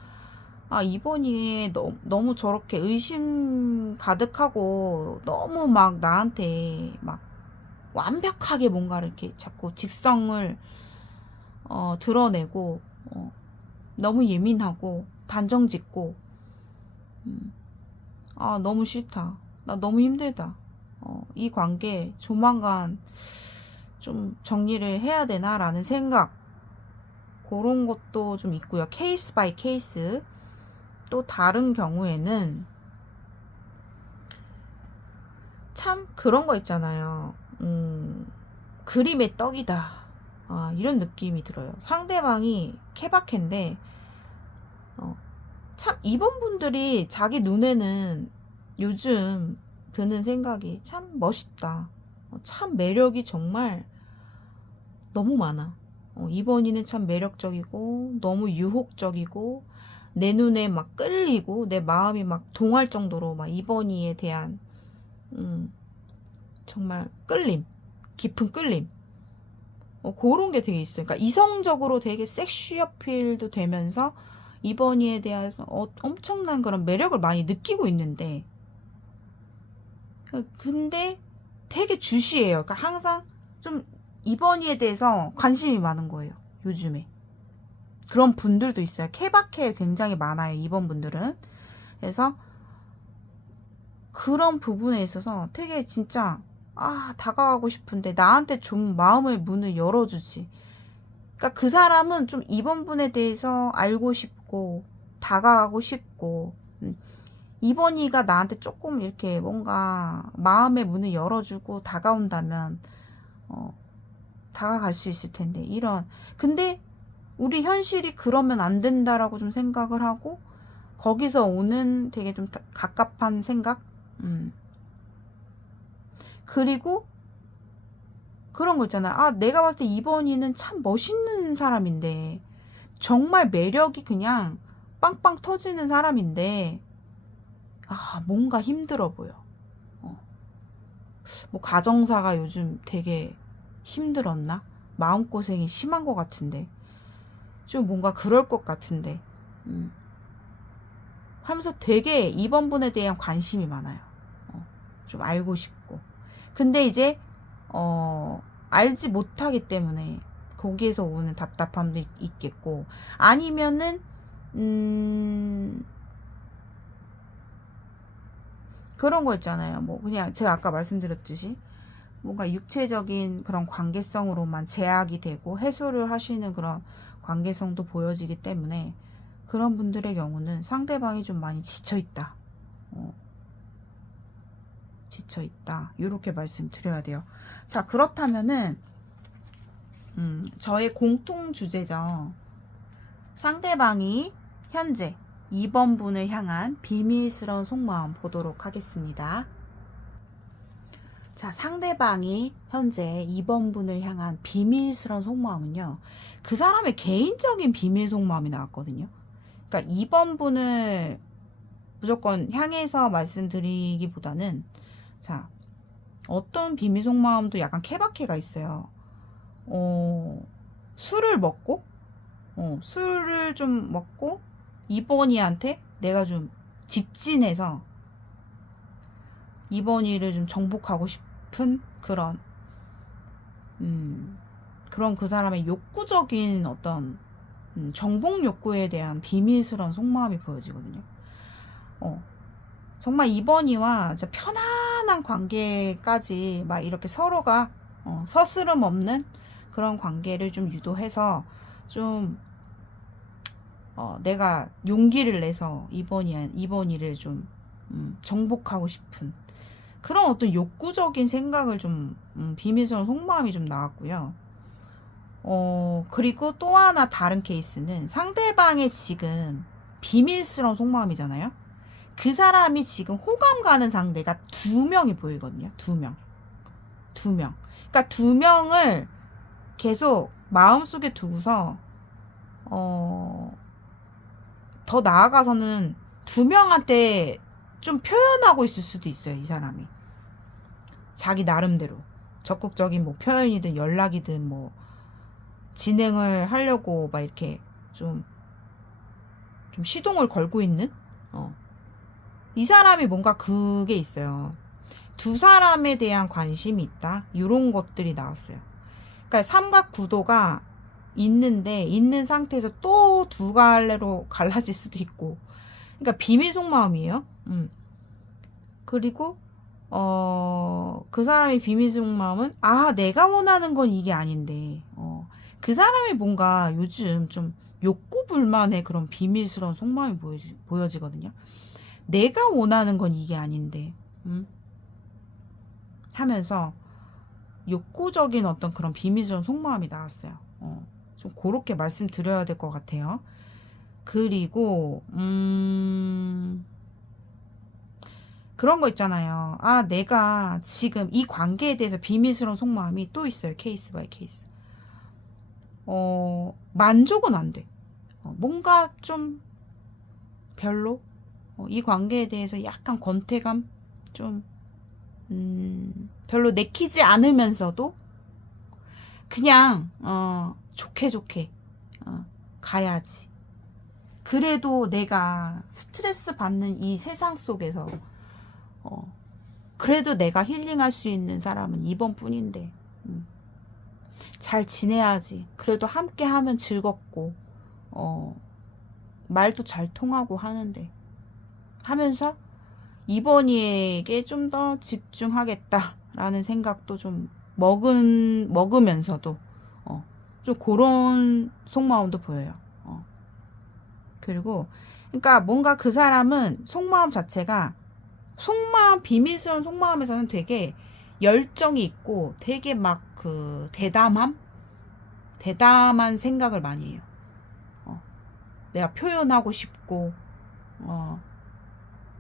이번이 너무 저렇게 의심 가득하고 너무 막 나한테 막 완벽하게 뭔가를 이렇게 자꾸 직성을 드러내고 너무 예민하고 단정짓고 너무 싫다. 나 너무 힘들다. 이 관계 조만간 좀 정리를 해야 되나라는 생각, 그런 것도 좀 있고요. 케이스 바이 케이스. 또 다른 경우에는 참 그런 거 있잖아요. 그림의 떡이다. 이런 느낌이 들어요. 상대방이 케바케인데 참 이번 분들이 자기 눈에는 요즘 드는 생각이 참 멋있다. 참 매력이 정말 너무 많아. 이번이는 참 매력적이고 너무 유혹적이고 내 눈에 막 끌리고 내 마음이 막 동할 정도로 막 이번이에 대한 정말 끌림, 깊은 끌림, 그런 게 되게 있어요. 그러니까 이성적으로 되게 섹시 어필도 되면서 이번이에 대해서 엄청난 그런 매력을 많이 느끼고 있는데, 근데 되게 주시해요. 그러니까 항상 좀 이번이에 대해서 관심이 많은 거예요. 요즘에. 그런 분들도 있어요. 케바케 굉장히 많아요. 이번 분들은. 그래서 그런 부분에 있어서 되게 진짜 다가가고 싶은데 나한테 좀 마음의 문을 열어주지. 그러니까 그 사람은 좀 이번 분에 대해서 알고 싶고 다가가고 싶고 이번이가 나한테 조금 이렇게 뭔가 마음의 문을 열어주고 다가온다면 다가갈 수 있을 텐데 이런. 근데 우리 현실이 그러면 안 된다라고 좀 생각을 하고 거기서 오는 되게 좀 갑갑한 생각. 그리고 그런 거 있잖아. 내가 봤을 때 이번이는 참 멋있는 사람인데 정말 매력이 그냥 빵빵 터지는 사람인데 뭔가 힘들어 보여. 뭐 가정사가 요즘 되게 힘들었나? 마음고생이 심한 것 같은데 좀 뭔가 그럴 것 같은데 하면서 되게 이번 분에 대한 관심이 많아요. 좀 알고 싶고. 근데 이제 알지 못하기 때문에 거기에서 오는 답답함도 있겠고, 아니면은 그런 거 있잖아요. 뭐 그냥 제가 아까 말씀드렸듯이 뭔가 육체적인 그런 관계성으로만 제약이 되고 해소를 하시는 그런 관계성도 보여지기 때문에 그런 분들의 경우는 상대방이 좀 많이 지쳐있다. 지쳐있다. 이렇게 말씀드려야 돼요. 자, 그렇다면은 저의 공통 주제죠. 상대방이 현재 2번 분을 향한 비밀스러운 속마음 보도록 하겠습니다. 자, 상대방이 현재 2번 분을 향한 비밀스러운 속마음은요, 그 사람의 개인적인 비밀 속마음이 나왔거든요. 그러니까 2번 분을 무조건 향해서 말씀드리기보다는, 자, 어떤 비밀 속마음도 약간 케바케가 있어요. 술을 먹고, 술을 좀 먹고, 2번이한테 내가 좀 직진해서 2번이를 좀 정복하고 싶은 그런 그런 그 사람의 욕구적인 어떤 정복 욕구에 대한 비밀스러운 속마음이 보여지거든요. 정말 이번이와 진짜 편안한 관계까지 막 이렇게 서로가 서스름 없는 그런 관계를 좀 유도해서 좀 내가 용기를 내서 이번이를 좀 정복하고 싶은 그런 어떤 욕구적인 생각을 좀 비밀스러운 속마음이 좀 나왔고요. 그리고 또 하나 다른 케이스는 상대방의 지금 비밀스러운 속마음이잖아요. 그 사람이 지금 호감 가는 상대가 2명이 보이거든요. 2명. 그러니까 2명을 계속 마음속에 두고서 더 나아가서는 2명한테 좀 표현하고 있을 수도 있어요. 이 사람이 자기 나름대로 적극적인 뭐 표현이든 연락이든 뭐 진행을 하려고 막 이렇게 좀 시동을 걸고 있는 이 사람이 뭔가 그게 있어요. 2 사람에 대한 관심이 있다. 이런 것들이 나왔어요. 그러니까 삼각 구도가 있는데 있는 상태에서 또 2 갈래로 갈라질 수도 있고. 그러니까 비밀 속마음이에요. 그리고 그 사람의 비밀 속마음은 내가 원하는 건 이게 아닌데 그 사람이 뭔가 요즘 좀 욕구 불만의 그런 비밀스러운 속마음이 보여지거든요. 내가 원하는 건 이게 아닌데 하면서 욕구적인 어떤 그런 비밀스러운 속마음이 나왔어요. 좀 그렇게 말씀드려야 될 것 같아요. 그리고 그런 거 있잖아요. 내가 지금 이 관계에 대해서 비밀스러운 속마음이 또 있어요. 케이스 바이 케이스. 만족은 안 돼. 뭔가 좀 별로 이 관계에 대해서 약간 권태감 좀 별로 내키지 않으면서도 그냥 좋게 가야지. 그래도 내가 스트레스 받는 이 세상 속에서 그래도 내가 힐링할 수 있는 사람은 이번뿐인데 잘 지내야지. 그래도 함께 하면 즐겁고 말도 잘 통하고 하는데 하면서 이번이에게 좀 더 집중하겠다라는 생각도 좀 먹으면서도 좀 그런 속마음도 보여요. 그리고 그러니까 뭔가 그 사람은 속마음 자체가 비밀스러운 속마음에서는 되게 열정이 있고 되게 막 그 대담한 생각을 많이 해요. 내가 표현하고 싶고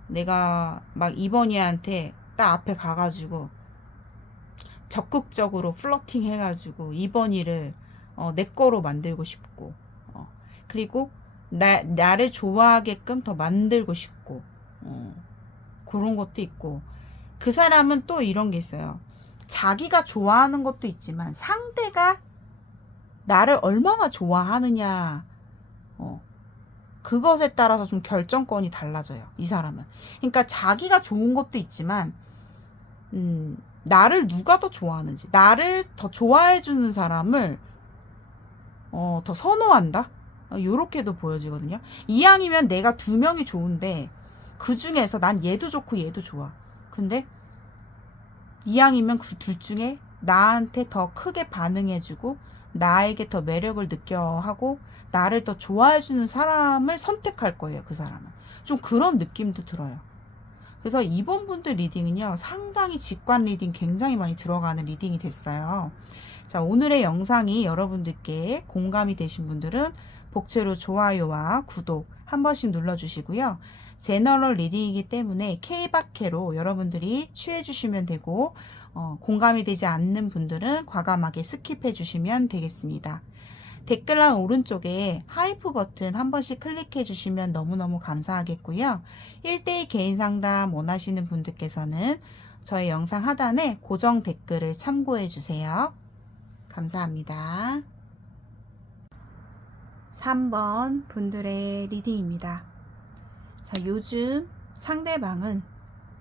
내가 막 이번이한테 딱 앞에 가가지고 적극적으로 플러팅 해가지고 이번이를 내 거로 만들고 싶고 그리고 나를 좋아하게끔 더 만들고 싶고 그런 것도 있고 그 사람은 또 이런 게 있어요. 자기가 좋아하는 것도 있지만 상대가 나를 얼마나 좋아하느냐 그것에 따라서 좀 결정권이 달라져요. 이 사람은. 그러니까 자기가 좋은 것도 있지만 나를 누가 더 좋아하는지 나를 더 좋아해주는 사람을 더 선호한다? 요렇게도 보여지거든요. 이왕이면 내가 2명이 좋은데 그 중에서 난 얘도 좋고 얘도 좋아. 근데 이왕이면 그 둘 중에 나한테 더 크게 반응해주고 나에게 더 매력을 느껴 하고 나를 더 좋아해주는 사람을 선택할 거예요. 그 사람은. 좀 그런 느낌도 들어요. 그래서 이번 분들 리딩은요. 상당히 직관 리딩 굉장히 많이 들어가는 리딩이 됐어요. 자, 오늘의 영상이 여러분들께 공감이 되신 분들은 복채로 좋아요와 구독 한 번씩 눌러주시고요. 제너럴 리딩이기 때문에 K박해로 여러분들이 취해주시면 되고 공감이 되지 않는 분들은 과감하게 스킵해 주시면 되겠습니다. 댓글란 오른쪽에 하이프 버튼 한 번씩 클릭해 주시면 너무너무 감사하겠고요. 1대1 개인 상담 원하시는 분들께서는 저의 영상 하단에 고정 댓글을 참고해 주세요. 감사합니다. 3번 분들의 리딩입니다. 자, 요즘 상대방은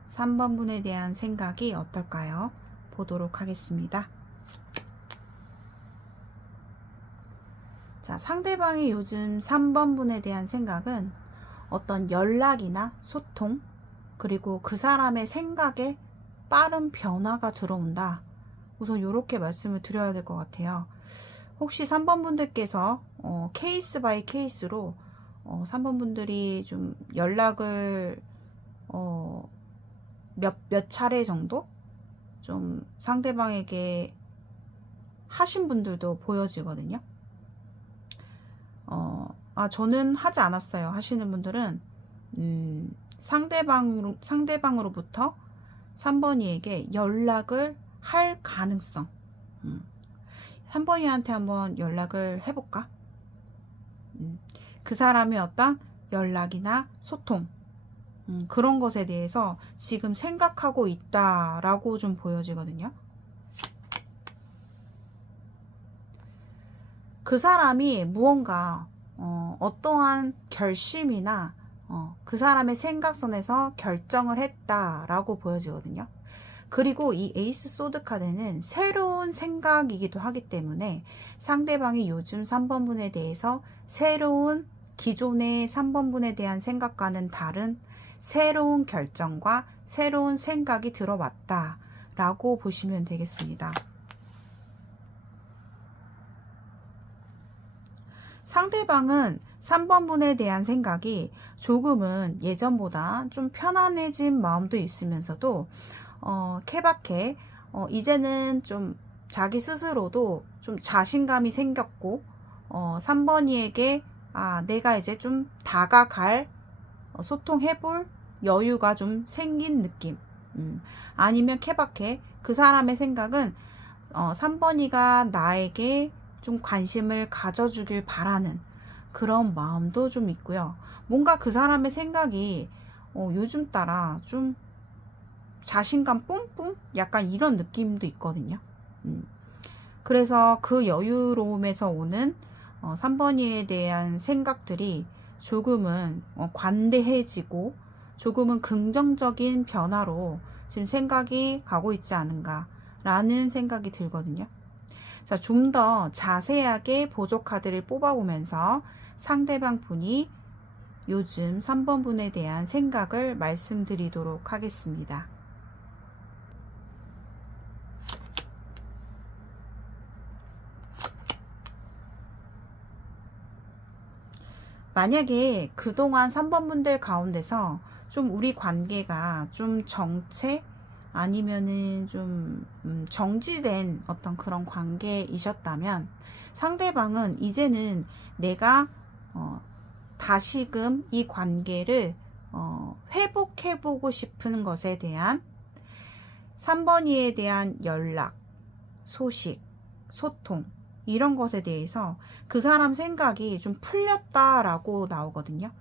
3번 분에 대한 생각이 어떨까요? 보도록 하겠습니다. 자, 상대방이 요즘 3번 분에 대한 생각은 어떤 연락이나 소통, 그리고 그 사람의 생각에 빠른 변화가 들어온다. 우선 이렇게 말씀을 드려야 될 것 같아요. 혹시 3번 분들께서 케이스 바이 케이스로 3번 분들이 좀 연락을 몇 차례 정도 좀 상대방에게 하신 분들도 보여지거든요. 저는 하지 않았어요 하시는 분들은 상대방으로부터 3번이에게 연락을 할 가능성, 3번이한테 한번 연락을 해볼까? 그 사람의 어떤 연락이나 소통, 그런 것에 대해서 지금 생각하고 있다라고 좀 보여지거든요. 그 사람이 무언가 어떠한 결심이나 그 사람의 생각선에서 결정을 했다라고 보여지거든요. 그리고 이 에이스 소드 카드는 새로운 생각이기도 하기 때문에 상대방이 요즘 3번 분에 대해서 새로운 기존의 3번 분에 대한 생각과는 다른 새로운 결정과 새로운 생각이 들어왔다 라고 보시면 되겠습니다. 상대방은 3번 분에 대한 생각이 조금은 예전보다 좀 편안해진 마음도 있으면서도 케바케 이제는 좀 자기 스스로도 좀 자신감이 생겼고 3번이에게 내가 이제 좀 다가갈 소통해볼 여유가 좀 생긴 느낌. 아니면 케바케 그 사람의 생각은 3번이가 나에게 좀 관심을 가져주길 바라는 그런 마음도 좀 있고요. 뭔가 그 사람의 생각이 요즘 따라 좀 자신감 뿜뿜 약간 이런 느낌도 있거든요. 그래서 그 여유로움에서 오는 3번이에 대한 생각들이 조금은 관대해지고 조금은 긍정적인 변화로 지금 생각이 가고 있지 않은가 라는 생각이 들거든요. 자, 좀 더 자세하게 보조 카드를 뽑아보면서 상대방 분이 요즘 3번 분에 대한 생각을 말씀드리도록 하겠습니다. 만약에 그동안 3번 분들 가운데서 좀 우리 관계가 좀 정체 아니면은 좀 정지된 어떤 그런 관계이셨다면 상대방은 이제는 내가 다시금 이 관계를 회복해보고 싶은 것에 대한 3번이에 대한 연락, 소식, 소통 이런 것에 대해서 그 사람 생각이 좀 풀렸다라고 나오거든요.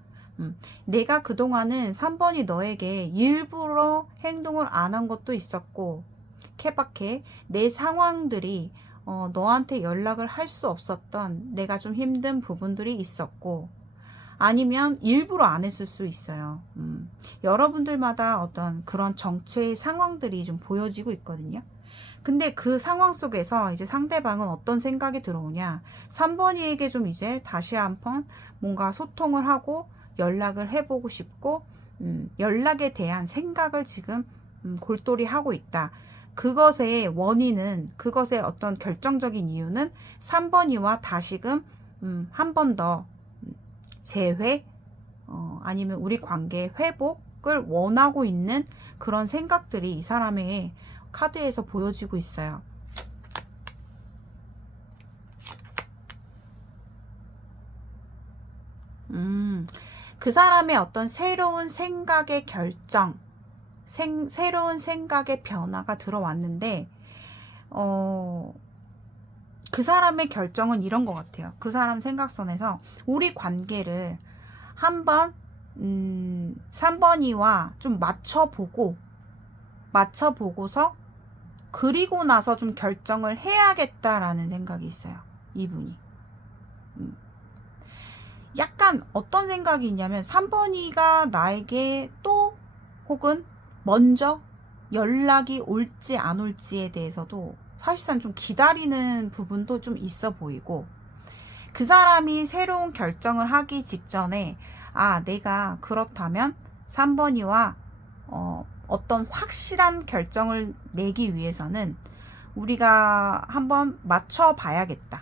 내가 그동안은 3번이 너에게 일부러 행동을 안 한 것도 있었고 케바케 내 상황들이 너한테 연락을 할 수 없었던 내가 좀 힘든 부분들이 있었고 아니면 일부러 안 했을 수 있어요. 여러분들마다 어떤 그런 정체의 상황들이 좀 보여지고 있거든요. 근데 그 상황 속에서 이제 상대방은 어떤 생각이 들어오냐 3번이에게 좀 이제 다시 한번 뭔가 소통을 하고 연락을 해보고 싶고 연락에 대한 생각을 지금 골똘히 하고 있다. 그것의 원인은 그것의 어떤 결정적인 이유는 3번이와 다시금 한 번 더 재회 아니면 우리 관계 회복을 원하고 있는 그런 생각들이 이 사람의 카드에서 보여지고 있어요. 그 사람의 어떤 새로운 생각의 결정, 새로운 생각의 변화가 들어왔는데, 그 사람의 결정은 이런 것 같아요. 그 사람 생각선에서 우리 관계를 한번 3번이와 좀 맞춰보고서 그리고 나서 좀 결정을 해야겠다라는 생각이 있어요. 이분이. 약간 어떤 생각이 있냐면 3번이가 나에게 또 혹은 먼저 연락이 올지 안 올지에 대해서도 사실상 좀 기다리는 부분도 좀 있어 보이고 그 사람이 새로운 결정을 하기 직전에 아, 내가 그렇다면 3번이와 어떤 확실한 결정을 내기 위해서는 우리가 한번 맞춰 봐야겠다.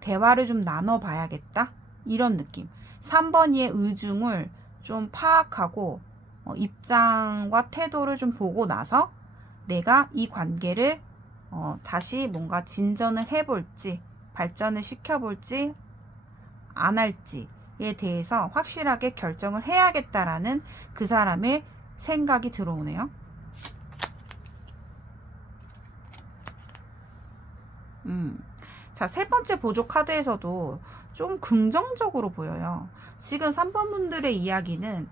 대화를 좀 나눠 봐야겠다. 이런 느낌. 3번이의 의중을 좀 파악하고 입장과 태도를 좀 보고 나서 내가 이 관계를 다시 뭔가 진전을 해볼지 발전을 시켜볼지 안 할지에 대해서 확실하게 결정을 해야겠다라는 그 사람의 생각이 들어오네요. 자, 세 번째 보조 카드에서도 좀 긍정적으로 보여요. 지금 3번 분들의 이야기는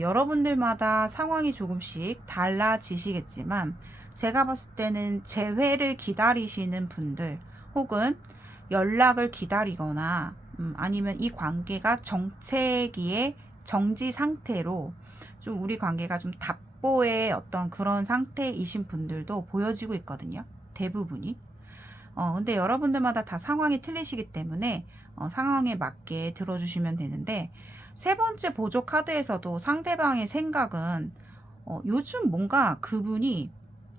여러분들마다 상황이 조금씩 달라지시겠지만 제가 봤을 때는 재회를 기다리시는 분들 혹은 연락을 기다리거나 아니면 이 관계가 정체기의 정지 상태로 좀 우리 관계가 좀 답보의 어떤 그런 상태이신 분들도 보여지고 있거든요. 대부분이. 근데 여러분들마다 다 상황이 틀리시기 때문에 상황에 맞게 들어주시면 되는데 세 번째 보조 카드에서도 상대방의 생각은 요즘 뭔가 그분이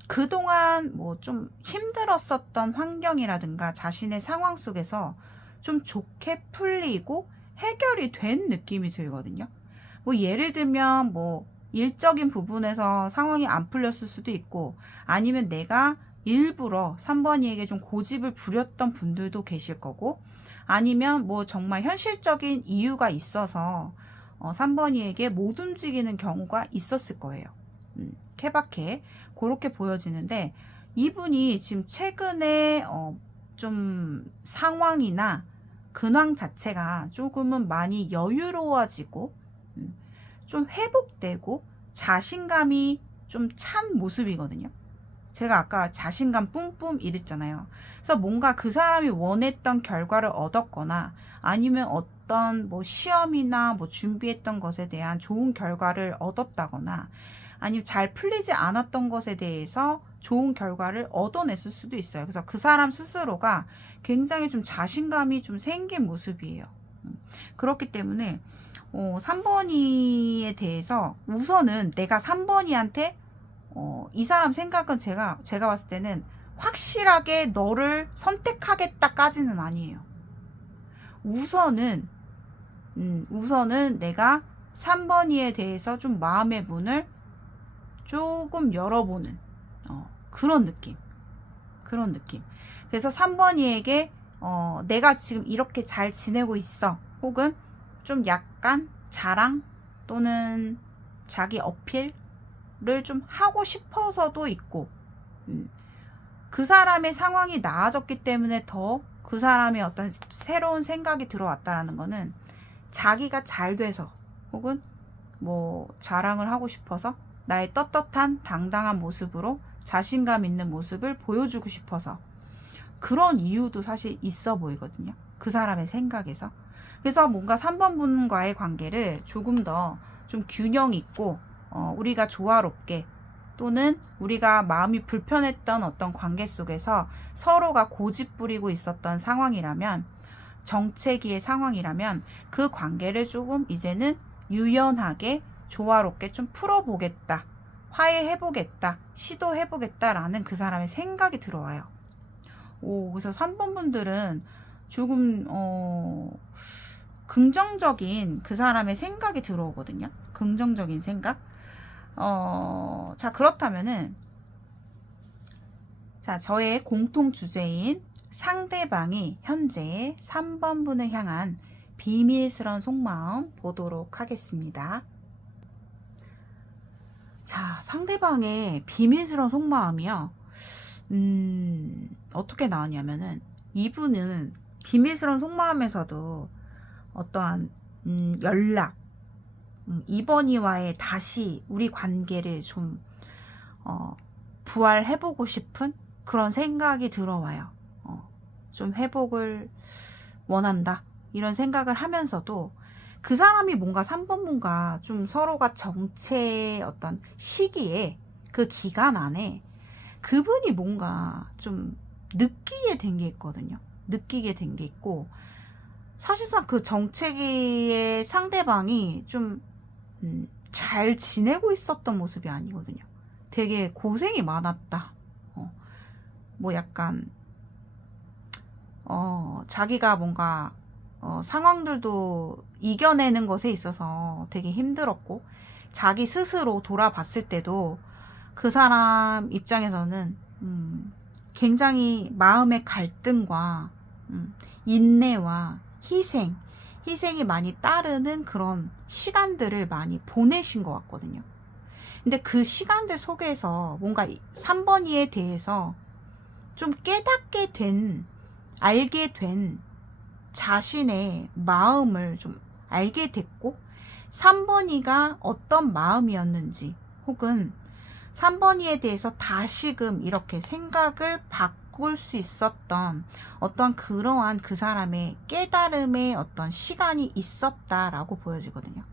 그동안 뭐 좀 힘들었었던 환경이라든가 자신의 상황 속에서 좀 좋게 풀리고 해결이 된 느낌이 들거든요. 뭐 예를 들면 뭐 일적인 부분에서 상황이 안 풀렸을 수도 있고 아니면 내가 일부러 3번이에게 좀 고집을 부렸던 분들도 계실 거고 아니면 뭐 정말 현실적인 이유가 있어서 3번이에게 못 움직이는 경우가 있었을 거예요. 케바케 그렇게 보여지는데 이분이 지금 최근에 좀 상황이나 근황 자체가 조금은 많이 여유로워지고 좀 회복되고 자신감이 좀 찬 모습이거든요. 제가 아까 자신감 뿜뿜 이랬잖아요. 그래서 뭔가 그 사람이 원했던 결과를 얻었거나 아니면 어떤 뭐 시험이나 뭐 준비했던 것에 대한 좋은 결과를 얻었다거나 아니면 잘 풀리지 않았던 것에 대해서 좋은 결과를 얻어냈을 수도 있어요. 그래서 그 사람 스스로가 굉장히 좀 자신감이 좀 생긴 모습이에요. 그렇기 때문에 3번이에 대해서 우선은 내가 3번이한테 이 사람 생각은 제가 봤을 때는 확실하게 너를 선택하겠다까지는 아니에요. 우선은 내가 3번이에 대해서 좀 마음의 문을 조금 열어보는 그런 느낌. 그래서 3번이에게 내가 지금 이렇게 잘 지내고 있어. 혹은 좀 약간 자랑 또는 자기 어필을 좀 하고 싶어서도 있고 그 사람의 상황이 나아졌기 때문에 더 그 사람의 어떤 새로운 생각이 들어왔다라는 거는 자기가 잘 돼서 혹은 뭐 자랑을 하고 싶어서 나의 떳떳한 당당한 모습으로 자신감 있는 모습을 보여주고 싶어서 그런 이유도 사실 있어 보이거든요. 그 사람의 생각에서. 그래서 뭔가 3번 분과의 관계를 조금 더 좀 균형 있고 우리가 조화롭게 또는 우리가 마음이 불편했던 어떤 관계 속에서 서로가 고집 부리고 있었던 상황이라면 정체기의 상황이라면 그 관계를 조금 이제는 유연하게 조화롭게 좀 풀어보겠다. 화해해보겠다. 시도해보겠다라는 그 사람의 생각이 들어와요. 그래서 3번 분들은 조금 긍정적인 그 사람의 생각이 들어오거든요. 긍정적인 생각. 자, 그렇다면은 자, 저의 공통 주제인 상대방이 현재 3번 분을 향한 비밀스러운 속마음 보도록 하겠습니다. 자, 상대방의 비밀스러운 속마음이요. 어떻게 나왔냐면은 이분은 비밀스러운 속마음에서도 어떠한 연락, 이번이와의 다시 우리 관계를 좀 부활해보고 싶은 그런 생각이 들어와요. 좀 회복을 원한다 이런 생각을 하면서도 그 사람이 뭔가 3번 분과 좀 서로가 정체의 어떤 시기에 그 기간 안에 그분이 뭔가 좀 느끼게 된 게 있거든요. 느끼게 된 게 있고 사실상 그 정체기의 상대방이 좀, 잘 지내고 있었던 모습이 아니거든요. 되게 고생이 많았다. 뭐 약간, 자기가 뭔가, 상황들도 이겨내는 것에 있어서 되게 힘들었고, 자기 스스로 돌아봤을 때도 그 사람 입장에서는, 굉장히 마음의 갈등과, 인내와 희생이 많이 따르는 그런 시간들을 많이 보내신 것 같거든요. 근데 그 시간들 속에서 뭔가 3번이에 대해서 좀 깨닫게 된, 알게 된 자신의 마음을 좀 알게 됐고, 3번이가 어떤 마음이었는지, 혹은 3번이에 대해서 다시금 이렇게 생각을 바꿀 수 있었던 어떤 그러한 그 사람의 깨달음의 어떤 시간이 있었다라고 보여지거든요.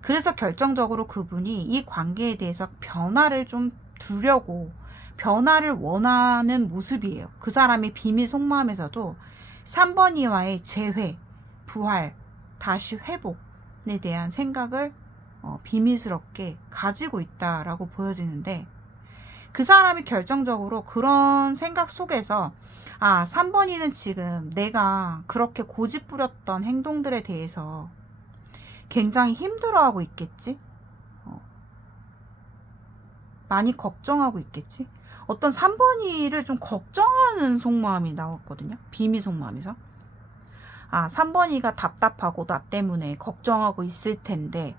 그래서 결정적으로 그분이 이 관계에 대해서 변화를 좀 두려고 변화를 원하는 모습이에요. 그 사람의 비밀 속마음에서도 3번이와의 재회, 부활, 다시 회복에 대한 생각을 비밀스럽게 가지고 있다라고 보여지는데, 그 사람이 결정적으로 그런 생각 속에서 3번이는 지금 내가 그렇게 고집부렸던 행동들에 대해서 굉장히 힘들어하고 있겠지? 많이 걱정하고 있겠지? 어떤 3번이를 좀 걱정하는 속마음이 나왔거든요. 비밀 속마음에서. 3번이가 답답하고 나 때문에 걱정하고 있을 텐데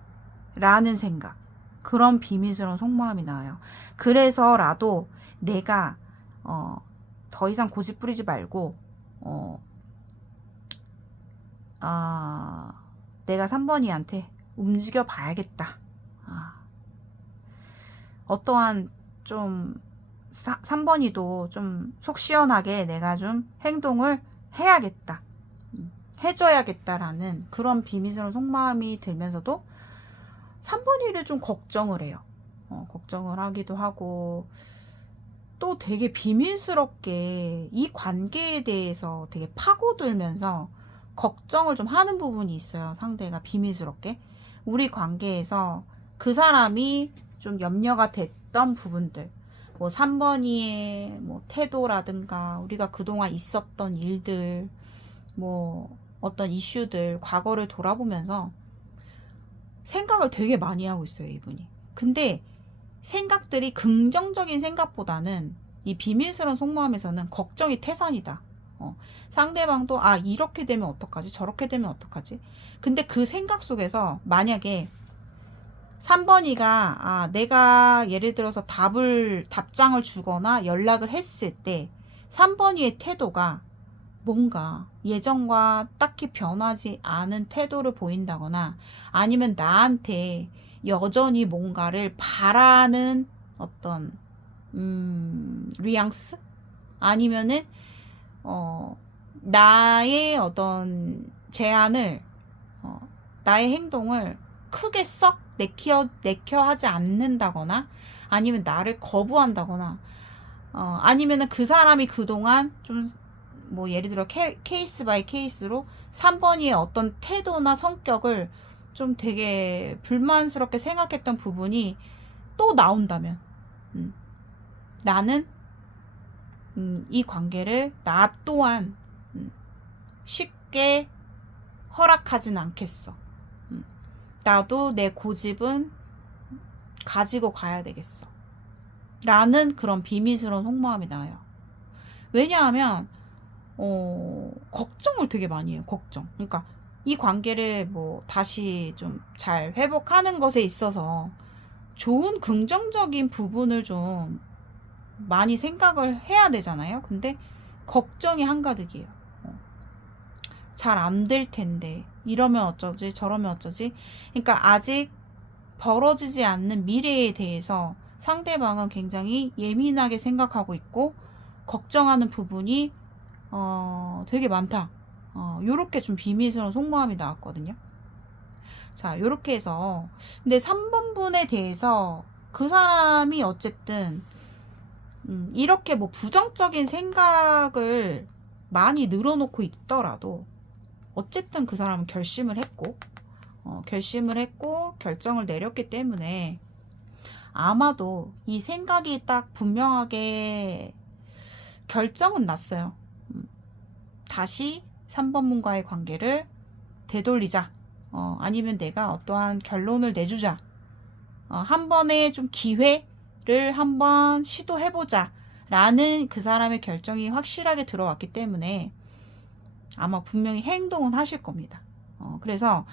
라는 생각, 그런 비밀스러운 속마음이 나와요. 그래서라도 내가 더 이상 고집 부리지 말고 내가 3번이한테 움직여 봐야겠다. 어떠한 좀 3번이도 좀 속 시원하게 내가 좀 행동을 해야겠다, 해줘야겠다라는 그런 비밀스러운 속마음이 들면서도 3번이를 좀 걱정을 해요. 걱정을 하기도 하고, 또 되게 비밀스럽게 이 관계에 대해서 되게 파고들면서 걱정을 좀 하는 부분이 있어요. 상대가 비밀스럽게 우리 관계에서 그 사람이 좀 염려가 됐던 부분들, 뭐 3번이의 뭐 태도라든가 우리가 그동안 있었던 일들, 뭐 어떤 이슈들, 과거를 돌아보면서 생각을 되게 많이 하고 있어요, 이분이. 근데 생각들이 긍정적인 생각보다는 이 비밀스러운 속마음에서는 걱정이 태산이다. 상대방도 이렇게 되면 어떡하지? 저렇게 되면 어떡하지? 근데 그 생각 속에서 만약에 3번이가 내가 예를 들어서 답장을 주거나 연락을 했을 때 3번이의 태도가 뭔가 예전과 딱히 변하지 않은 태도를 보인다거나, 아니면 나한테 여전히 뭔가를 바라는 어떤 뉘앙스, 아니면은 나의 어떤 제안을, 나의 행동을 크게 썩 내켜 하지 않는다거나, 아니면 나를 거부한다거나, 아니면은 그 사람이 그동안 좀 뭐 예를 들어 케이스 바이 케이스로 3번이의 어떤 태도나 성격을 좀 되게 불만스럽게 생각했던 부분이 또 나온다면, 나는 이 관계를 나 또한 쉽게 허락하진 않겠어. 나도 내 고집은 가지고 가야 되겠어. 라는 그런 비밀스러운 속마음이 나와요. 왜냐하면 걱정을 되게 많이 해요. 걱정. 그러니까 이 관계를 뭐 다시 좀 잘 회복하는 것에 있어서 좋은 긍정적인 부분을 좀 많이 생각을 해야 되잖아요. 근데 걱정이 한가득이에요. 잘 안 될 텐데, 이러면 어쩌지 저러면 어쩌지. 그러니까 아직 벌어지지 않는 미래에 대해서 상대방은 굉장히 예민하게 생각하고 있고 걱정하는 부분이 되게 많다. 요렇게 좀 비밀스러운 속마음이 나왔거든요. 자, 요렇게 해서, 근데 3번 분에 대해서 그 사람이 어쨌든 이렇게 뭐 부정적인 생각을 많이 늘어놓고 있더라도 어쨌든 그 사람은 결심을 했고 결정을 내렸기 때문에 아마도 이 생각이 딱 분명하게 결정은 났어요. 다시 3번 분과의 관계를 되돌리자. 아니면 내가 어떠한 결론을 내주자. 한 번의 좀 기회를 한번 시도해보자. 라는 그 사람의 결정이 확실하게 들어왔기 때문에 아마 분명히 행동은 하실 겁니다. 그래서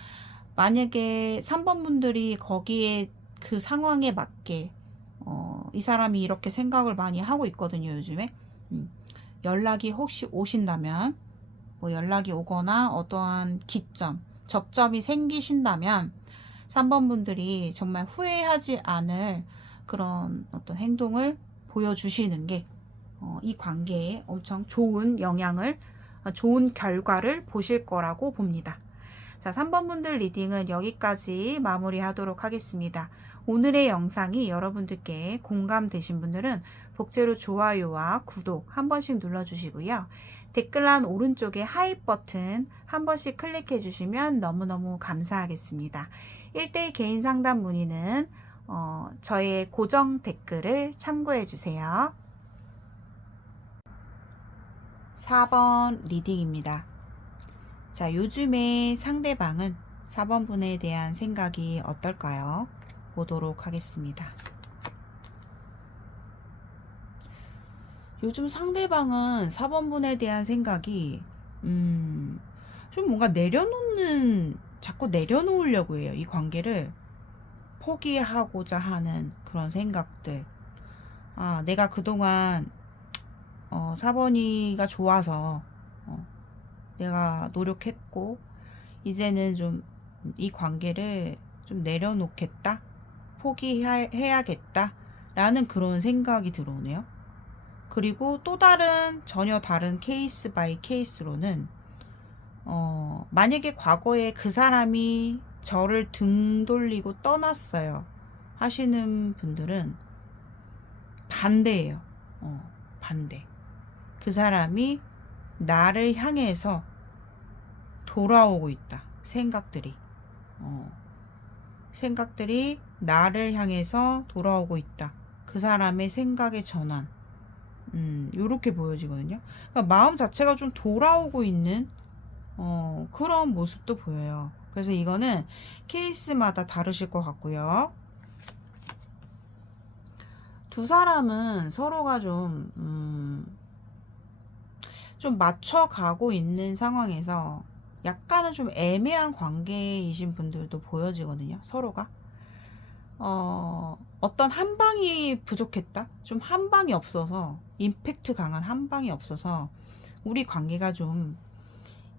만약에 3번 분들이 거기에 그 상황에 맞게 이 사람이 이렇게 생각을 많이 하고 있거든요, 요즘에. 연락이 혹시 오신다면, 뭐 연락이 오거나 어떠한 기점, 접점이 생기신다면 3번 분들이 정말 후회하지 않을 그런 어떤 행동을 보여주시는 게 이 관계에 엄청 좋은 영향을, 좋은 결과를 보실 거라고 봅니다. 자, 3번 분들 리딩은 여기까지 마무리하도록 하겠습니다. 오늘의 영상이 여러분들께 공감되신 분들은 복제로 좋아요와 구독 한 번씩 눌러주시고요. 댓글란 오른쪽에 하이 버튼 한 번씩 클릭해 주시면 너무너무 감사하겠습니다. 1대1 개인 상담 문의는 저의 고정 댓글을 참고해 주세요. 4번 리딩입니다. 자, 요즘에 상대방은 4번 분에 대한 생각이 어떨까요? 보도록 하겠습니다. 요즘 상대방은 4번 분에 대한 생각이 좀 뭔가 자꾸 내려놓으려고 해요. 이 관계를 포기하고자 하는 그런 생각들. 내가 그동안 4번이가 좋아서 내가 노력했고 이제는 좀 이 관계를 좀 내려놓겠다, 포기해야겠다 라는 그런 생각이 들어오네요. 그리고 또 전혀 다른 케이스 바이 케이스로는 만약에 과거에 그 사람이 저를 등 돌리고 떠났어요 하시는 분들은 반대예요. 반대. 그 사람이 나를 향해서 돌아오고 있다. 생각들이 나를 향해서 돌아오고 있다. 그 사람의 생각의 전환. 요렇게 보여지거든요. 그러니까 마음 자체가 좀 돌아오고 있는 그런 모습도 보여요. 그래서 이거는 케이스마다 다르실 것 같고요. 두 사람은 서로가 좀 맞춰가고 있는 상황에서 약간은 좀 애매한 관계이신 분들도 보여지거든요. 서로가 어떤 한 방이 부족했다, 좀 한 방이 없어서, 임팩트 강한 한 방이 없어서 우리 관계가 좀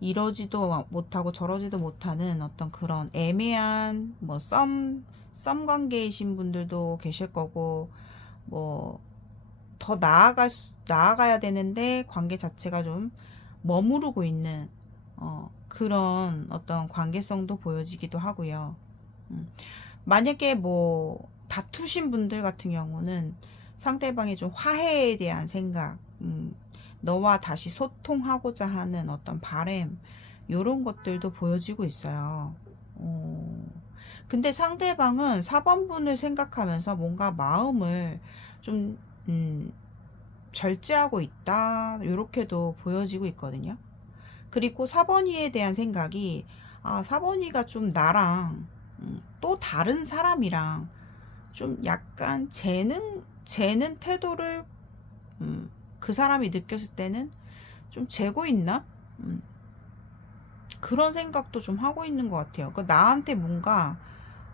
이러지도 못하고 저러지도 못하는 어떤 그런 애매한 뭐 썸 관계이신 분들도 계실 거고, 뭐 더 나아가야 되는데 관계 자체가 좀 머무르고 있는 그런 어떤 관계성도 보여지기도 하고요. 만약에 뭐 다투신 분들 같은 경우는 상대방의 좀 화해에 대한 생각, 너와 다시 소통하고자 하는 어떤 바람, 요런 것들도 보여지고 있어요. 근데 상대방은 4번 분을 생각하면서 뭔가 마음을 좀 절제하고 있다, 요렇게도 보여지고 있거든요. 그리고 4번이에 대한 생각이 4번이가 좀 나랑 또 다른 사람이랑 좀 약간 재는 태도를 그 사람이 느꼈을 때는 좀 재고 있나? 그런 생각도 좀 하고 있는 것 같아요. 그러니까 나한테 뭔가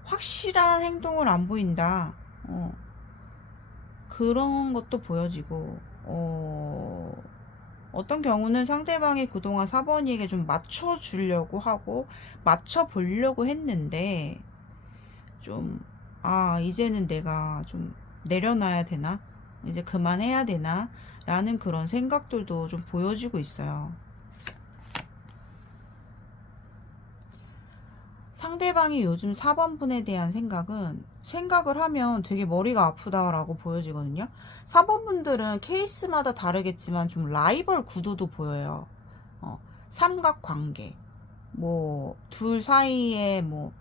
확실한 행동을 안 보인다. 그런 것도 보여지고, 어떤 경우는 상대방이 그동안 4번이에게 좀 맞춰주려고 하고 맞춰보려고 했는데 좀 이제는 내가 좀 내려놔야 되나, 이제 그만해야 되나 라는 그런 생각들도 좀 보여지고 있어요. 상대방이 요즘 4번 분에 대한 생각을 하면 되게 머리가 아프다라고 보여지거든요. 4번 분들은 케이스마다 다르겠지만 좀 라이벌 구도도 보여요. 삼각관계. 뭐 둘 사이에 뭐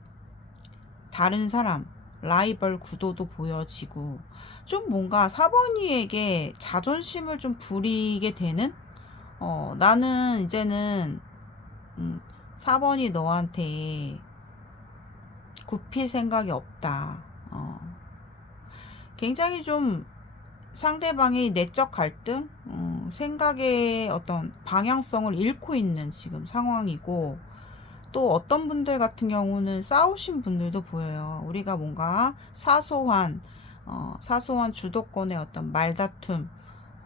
다른 사람 라이벌 구도도 보여지고, 좀 뭔가 4번이에게 자존심을 좀 부리게 되는, 나는 이제는 4번이 너한테 굽힐 생각이 없다. 굉장히 좀 상대방의 내적 갈등, 생각의 어떤 방향성을 잃고 있는 지금 상황이고, 또 어떤 분들 같은 경우는 싸우신 분들도 보여요. 우리가 뭔가 사소한 주도권의 어떤 말다툼,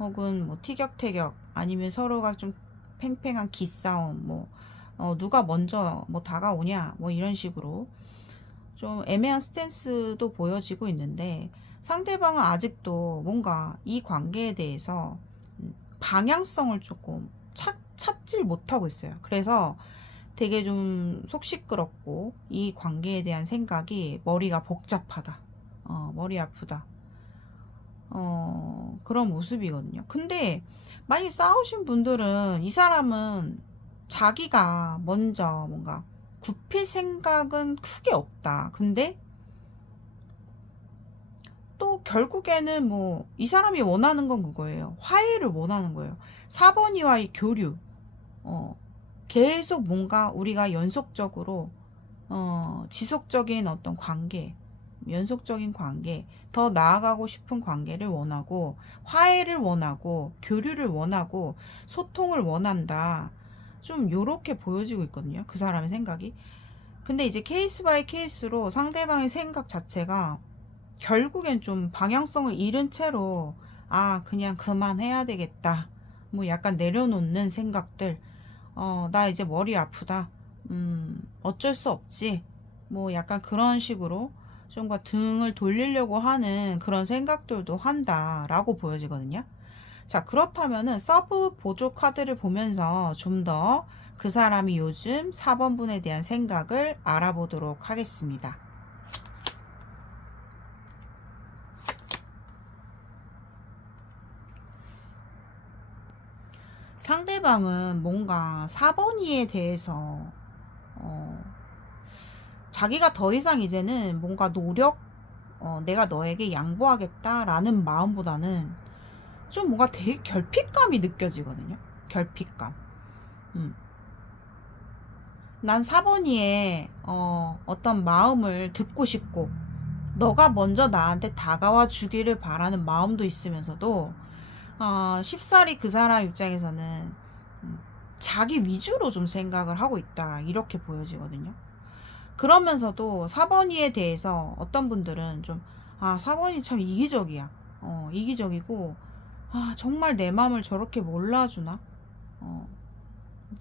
혹은 뭐 티격태격, 아니면 서로가 좀 팽팽한 기싸움, 뭐 누가 먼저 뭐 다가오냐, 뭐 이런 식으로 좀 애매한 스탠스도 보여지고 있는데, 상대방은 아직도 뭔가 이 관계에 대해서 방향성을 조금 찾질 못하고 있어요. 그래서 되게 좀 속 시끄럽고, 이 관계에 대한 생각이 머리가 복잡하다, 머리 아프다, 그런 모습이거든요. 근데 만약 싸우신 분들은 이 사람은 자기가 먼저 뭔가 굽힐 생각은 크게 없다. 근데 또 결국에는 뭐 이 사람이 원하는 건 그거예요. 화해를 원하는 거예요. 4번이와의 교류, 계속 뭔가 우리가 연속적으로 지속적인 어떤 관계, 연속적인 관계, 더 나아가고 싶은 관계를 원하고, 화해를 원하고, 교류를 원하고, 소통을 원한다. 좀 요렇게 보여지고 있거든요. 그 사람의 생각이. 근데 이제 케이스 바이 케이스로 상대방의 생각 자체가 결국엔 좀 방향성을 잃은 채로, 아, 그냥 그만해야 되겠다, 뭐 약간 내려놓는 생각들, 나 이제 머리 아프다, 어쩔 수 없지, 뭐 약간 그런 식으로 좀과 등을 돌리려고 하는 그런 생각들도 한다라고 보여지거든요. 자, 그렇다면은 서브 보조 카드를 보면서 좀 더 그 사람이 요즘 4번 분에 대한 생각을 알아보도록 하겠습니다. 상대방은 뭔가 4번이에 대해서 자기가 더 이상 이제는 뭔가 내가 너에게 양보하겠다라는 마음보다는 좀 뭔가 되게 결핍감이 느껴지거든요. 결핍감. 난 4번이의 어떤 마음을 듣고 싶고, 너가 먼저 나한테 다가와 주기를 바라는 마음도 있으면서도, 쉽사리 그 사람 입장에서는 자기 위주로 좀 생각을 하고 있다, 이렇게 보여지거든요. 그러면서도 4번이에 대해서 어떤 분들은 좀, 4번이 참 이기적이야, 이기적이고, 정말 내 마음을 저렇게 몰라주나,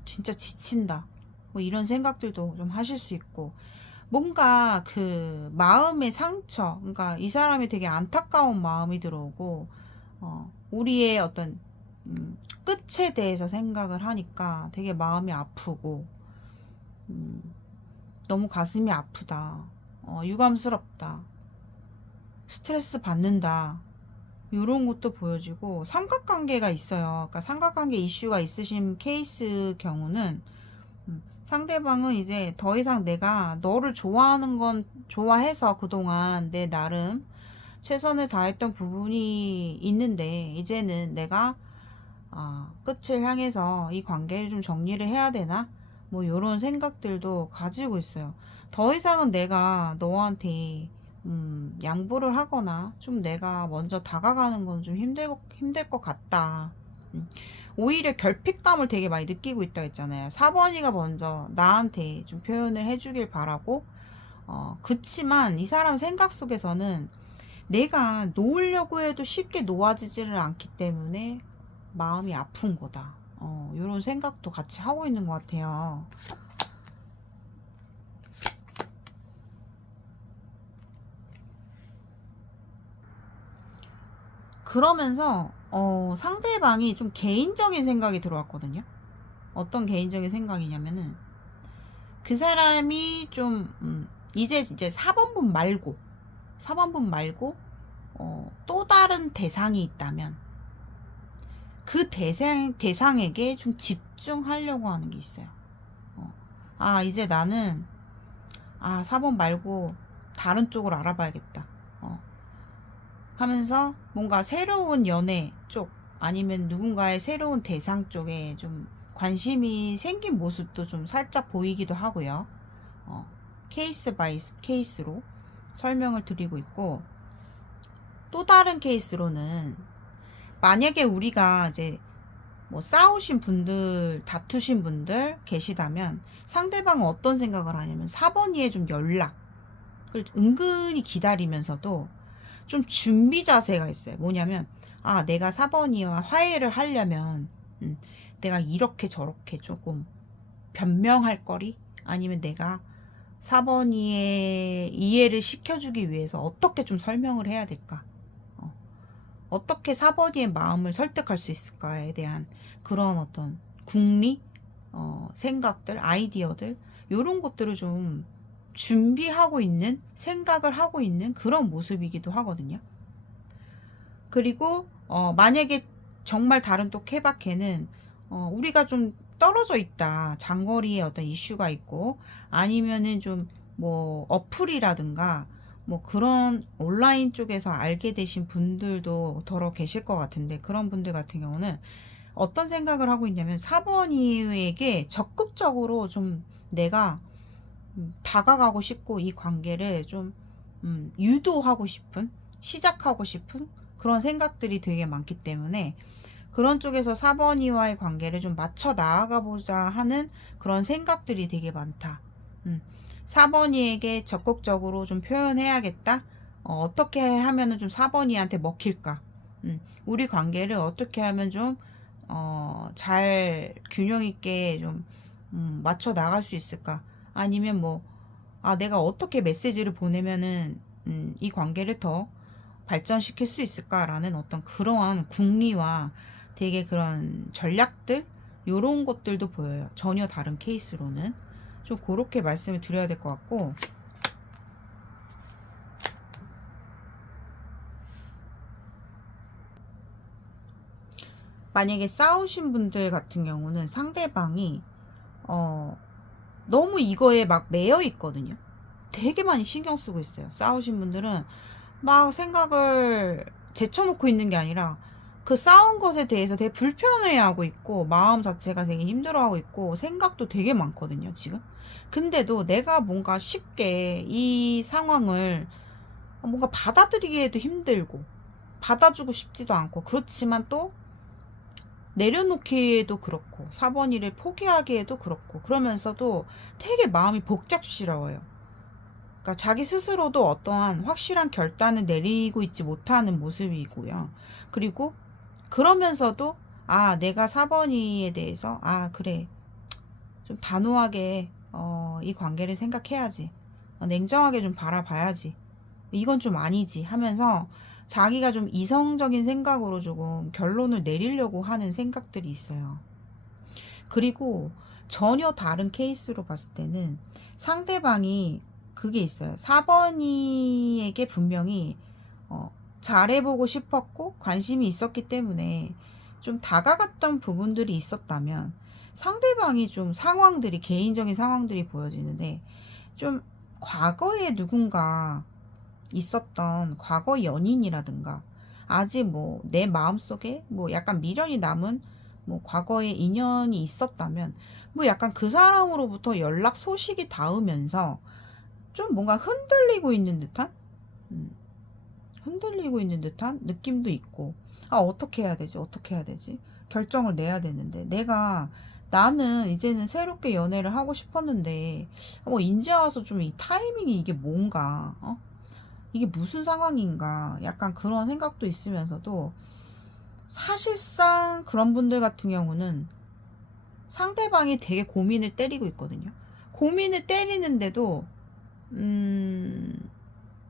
진짜 지친다, 뭐 이런 생각들도 좀 하실 수 있고, 뭔가 그 마음의 상처, 그러니까 이 사람이 되게 안타까운 마음이 들어오고, 우리의 어떤 끝에 대해서 생각을 하니까 되게 마음이 아프고, 너무 가슴이 아프다, 유감스럽다, 스트레스 받는다, 이런 것도 보여지고, 삼각관계가 있어요. 그러니까 삼각관계 이슈가 있으신 케이스 경우는, 상대방은 이제 더 이상 내가 너를 좋아하는 건 좋아해서 그동안 내 나름 최선을 다했던 부분이 있는데, 이제는 내가 끝을 향해서 이 관계를 좀 정리를 해야 되나, 뭐 이런 생각들도 가지고 있어요. 더 이상은 내가 너한테 양보를 하거나 좀 내가 먼저 다가가는 건 좀 힘들 것 같다. 오히려 결핍감을 되게 많이 느끼고 있다 했잖아요. 4번이가 먼저 나한테 좀 표현을 해주길 바라고, 그치만 이 사람 생각 속에서는 내가 놓으려고 해도 쉽게 놓아지지를 않기 때문에 마음이 아픈 거다, 이런 생각도 같이 하고 있는 것 같아요. 그러면서 상대방이 좀 개인적인 생각이 들어왔거든요. 어떤 개인적인 생각이냐면은, 그 사람이 좀 이제 4번분 말고, 4번분 말고 또 다른 대상이 있다면 그 대상에게 좀 집중하려고 하는 게 있어요. 아, 이제 나는, 4번 말고 다른 쪽을 알아봐야겠다. 하면서 뭔가 새로운 연애 쪽, 아니면 누군가의 새로운 대상 쪽에 좀 관심이 생긴 모습도 좀 살짝 보이기도 하고요. 케이스 바이 케이스로 설명을 드리고 있고, 또 다른 케이스로는 만약에 우리가 이제 뭐 싸우신 분들, 다투신 분들 계시다면 상대방은 어떤 생각을 하냐면 4번이의 좀 연락을 은근히 기다리면서도 좀 준비 자세가 있어요. 뭐냐면, 내가 4번이와 화해를 하려면 내가 이렇게 저렇게 조금 변명할 거리, 아니면 내가 4번이의 이해를 시켜주기 위해서 어떻게 좀 설명을 해야 될까, 어떻게 4번이의 마음을 설득할 수 있을까에 대한 그런 어떤 궁리, 생각들, 아이디어들, 요런 것들을 좀 준비하고 있는, 생각을 하고 있는 그런 모습이기도 하거든요. 그리고 만약에 정말 다른 또 케바케는 우리가 좀 떨어져 있다, 장거리에 어떤 이슈가 있고, 아니면은 좀 뭐 어플이라든가 뭐 그런 온라인 쪽에서 알게 되신 분들도 더러 계실 것 같은데, 그런 분들 같은 경우는 어떤 생각을 하고 있냐면 4번이에게 적극적으로 좀 내가 다가가고 싶고, 이 관계를 좀 유도하고 싶은, 시작하고 싶은 그런 생각들이 되게 많기 때문에, 그런 쪽에서 4번이와의 관계를 좀 맞춰 나아가 보자 하는 그런 생각들이 되게 많다. 4번이에게 적극적으로 좀 표현해야겠다. 어떻게 하면은 좀 4번이한테 먹힐까? 우리 관계를 어떻게 하면 좀 잘 균형 있게 좀 맞춰 나갈 수 있을까? 아니면 뭐, 내가 어떻게 메시지를 보내면은 이 관계를 더 발전시킬 수 있을까라는 어떤 그러한 궁리와 되게 그런 전략들, 요런 것들도 보여요. 전혀 다른 케이스로는 좀 그렇게 말씀을 드려야 될 것 같고, 만약에 싸우신 분들 같은 경우는 상대방이 너무 이거에 막 매여 있거든요. 되게 많이 신경 쓰고 있어요. 싸우신 분들은 막 생각을 제쳐놓고 있는 게 아니라 그 싸운 것에 대해서 되게 불편해하고 있고, 마음 자체가 되게 힘들어하고 있고, 생각도 되게 많거든요, 지금. 근데도 내가 뭔가 쉽게 이 상황을 뭔가 받아들이기에도 힘들고, 받아주고 싶지도 않고, 그렇지만 또 내려놓기에도 그렇고, 4번이를 포기하기에도 그렇고, 그러면서도 되게 마음이 복잡스러워요. 그러니까 자기 스스로도 어떠한 확실한 결단을 내리고 있지 못하는 모습이고요. 그리고 그러면서도 내가 4번이에 대해서 그래, 좀 단호하게 이 관계를 생각해야지, 냉정하게 좀 바라봐야지, 이건 좀 아니지 하면서 자기가 좀 이성적인 생각으로 조금 결론을 내리려고 하는 생각들이 있어요. 그리고 전혀 다른 케이스로 봤을 때는 상대방이 그게 있어요. 4번이에게 분명히 잘해보고 싶었고 관심이 있었기 때문에 좀 다가갔던 부분들이 있었다면, 상대방이 좀 상황들이, 개인적인 상황들이 보여지는데, 좀 과거에 누군가 있었던 과거 연인이라든가, 아직 뭐 내 마음속에 뭐 약간 미련이 남은 뭐 과거의 인연이 있었다면, 뭐 약간 그 사람으로부터 연락 소식이 닿으면서 좀 뭔가 흔들리고 있는 듯한, 음, 흔들리고 있는 듯한 느낌도 있고, 어떻게 해야 되지, 어떻게 해야 되지, 결정을 내야 되는데, 나는 이제는 새롭게 연애를 하고 싶었는데 이제 와서 좀 이 타이밍이 이게 뭔가, 이게 무슨 상황인가, 약간 그런 생각도 있으면서도, 사실상 그런 분들 같은 경우는 상대방이 되게 고민을 때리고 있거든요. 고민을 때리는데도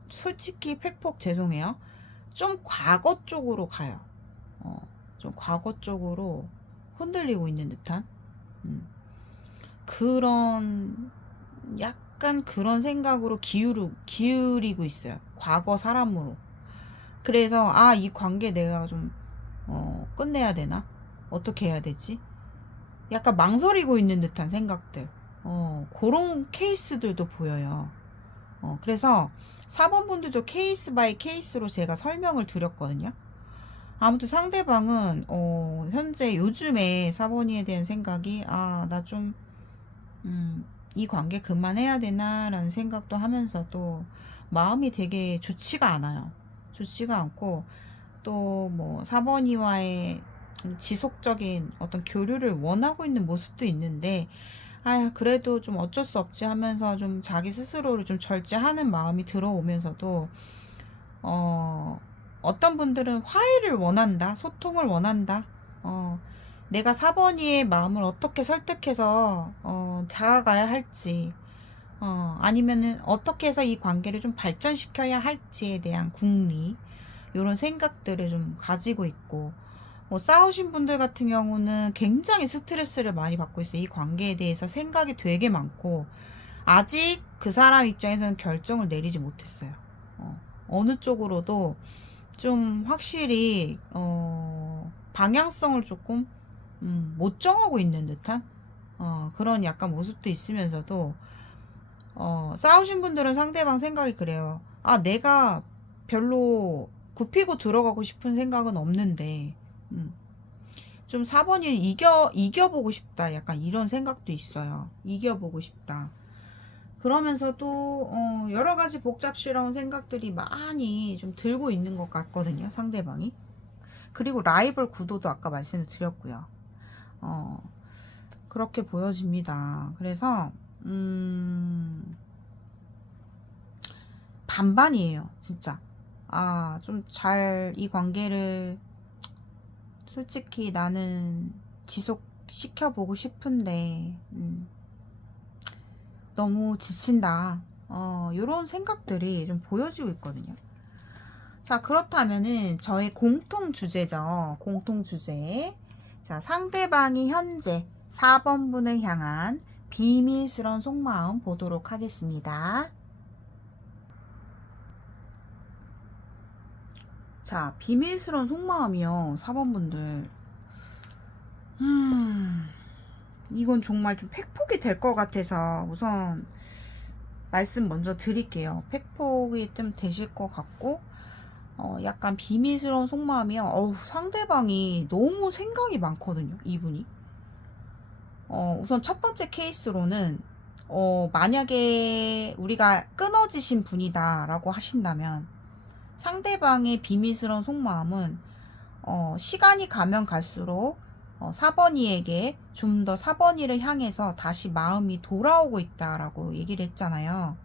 솔직히 팩폭 죄송해요, 좀 과거 쪽으로 가요. 좀 과거 쪽으로 흔들리고 있는 듯한 그런, 약간 그런 생각으로 기울이고 있어요. 과거 사람으로. 그래서 이 관계 내가 좀 끝내야 되나? 어떻게 해야 되지? 약간 망설이고 있는 듯한 생각들. 그런 케이스들도 보여요. 그래서 4번 분들도 케이스 바이 케이스로 제가 설명을 드렸거든요. 아무튼 상대방은 현재 요즘에 4번이에 대한 생각이 나 좀 이 관계 그만해야 되나 라는 생각도 하면서도 마음이 되게 좋지가 않아요. 좋지가 않고 또 뭐 4번이와의 지속적인 어떤 교류를 원하고 있는 모습도 있는데 그래도 좀 어쩔 수 없지 하면서 좀 자기 스스로를 좀 절제하는 마음이 들어오면서도 어떤 분들은 화해를 원한다, 소통을 원한다. 내가 4번이의 마음을 어떻게 설득해서 다가가야 할지, 아니면은 어떻게 해서 이 관계를 좀 발전시켜야 할지에 대한 궁리, 이런 생각들을 좀 가지고 있고, 싸우신 분들 같은 경우는 굉장히 스트레스를 많이 받고 있어요. 이 관계에 대해서 생각이 되게 많고, 아직 그 사람 입장에서는 결정을 내리지 못했어요. 어느 쪽으로도 좀 확실히 방향성을 조금 못 정하고 있는 듯한 그런 약간 모습도 있으면서도 싸우신 분들은 상대방 생각이 그래요. 내가 별로 굽히고 들어가고 싶은 생각은 없는데 좀 4번이 이겨보고 싶다, 약간 이런 생각도 있어요. 이겨보고 싶다. 그러면서도 여러 가지 복잡스러운 생각들이 많이 좀 들고 있는 것 같거든요, 상대방이. 그리고 라이벌 구도도 아까 말씀을 드렸고요. 그렇게 보여집니다. 그래서 반반이에요, 진짜. 좀 잘 이 관계를 솔직히 나는 지속시켜보고 싶은데 너무 지친다. 요런 생각들이 좀 보여지고 있거든요. 자, 그렇다면은 저의 공통 주제죠. 공통 주제. 자, 상대방이 현재 4번 분을 향한 비밀스러운 속마음 보도록 하겠습니다. 자, 비밀스러운 속마음이요. 4번 분들. 이건 정말 좀 팩폭이 될 것 같아서 우선 말씀 먼저 드릴게요. 팩폭이 좀 되실 것 같고, 약간 비밀스러운 속마음이요. 상대방이 너무 생각이 많거든요, 이분이. 우선 첫 번째 케이스로는, 만약에 우리가 끊어지신 분이다라고 하신다면, 상대방의 비밀스러운 속마음은, 시간이 가면 갈수록, 4번이에게 좀 더 4번이를 향해서 다시 마음이 돌아오고 있다라고 얘기를 했잖아요.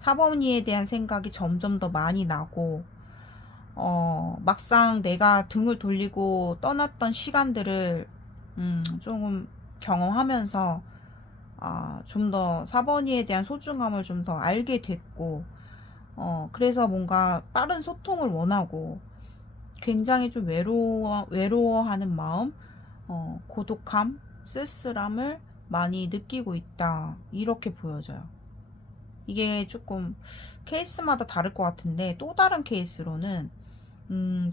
4번이에 대한 생각이 점점 더 많이 나고, 막상 내가 등을 돌리고 떠났던 시간들을, 조금 경험하면서, 좀 더 4번이에 대한 소중함을 좀 더 알게 됐고, 그래서 뭔가 빠른 소통을 원하고, 굉장히 좀 외로워하는 마음, 고독함, 쓸쓸함을 많이 느끼고 있다. 이렇게 보여져요. 이게 조금 케이스마다 다를 것 같은데, 또 다른 케이스로는,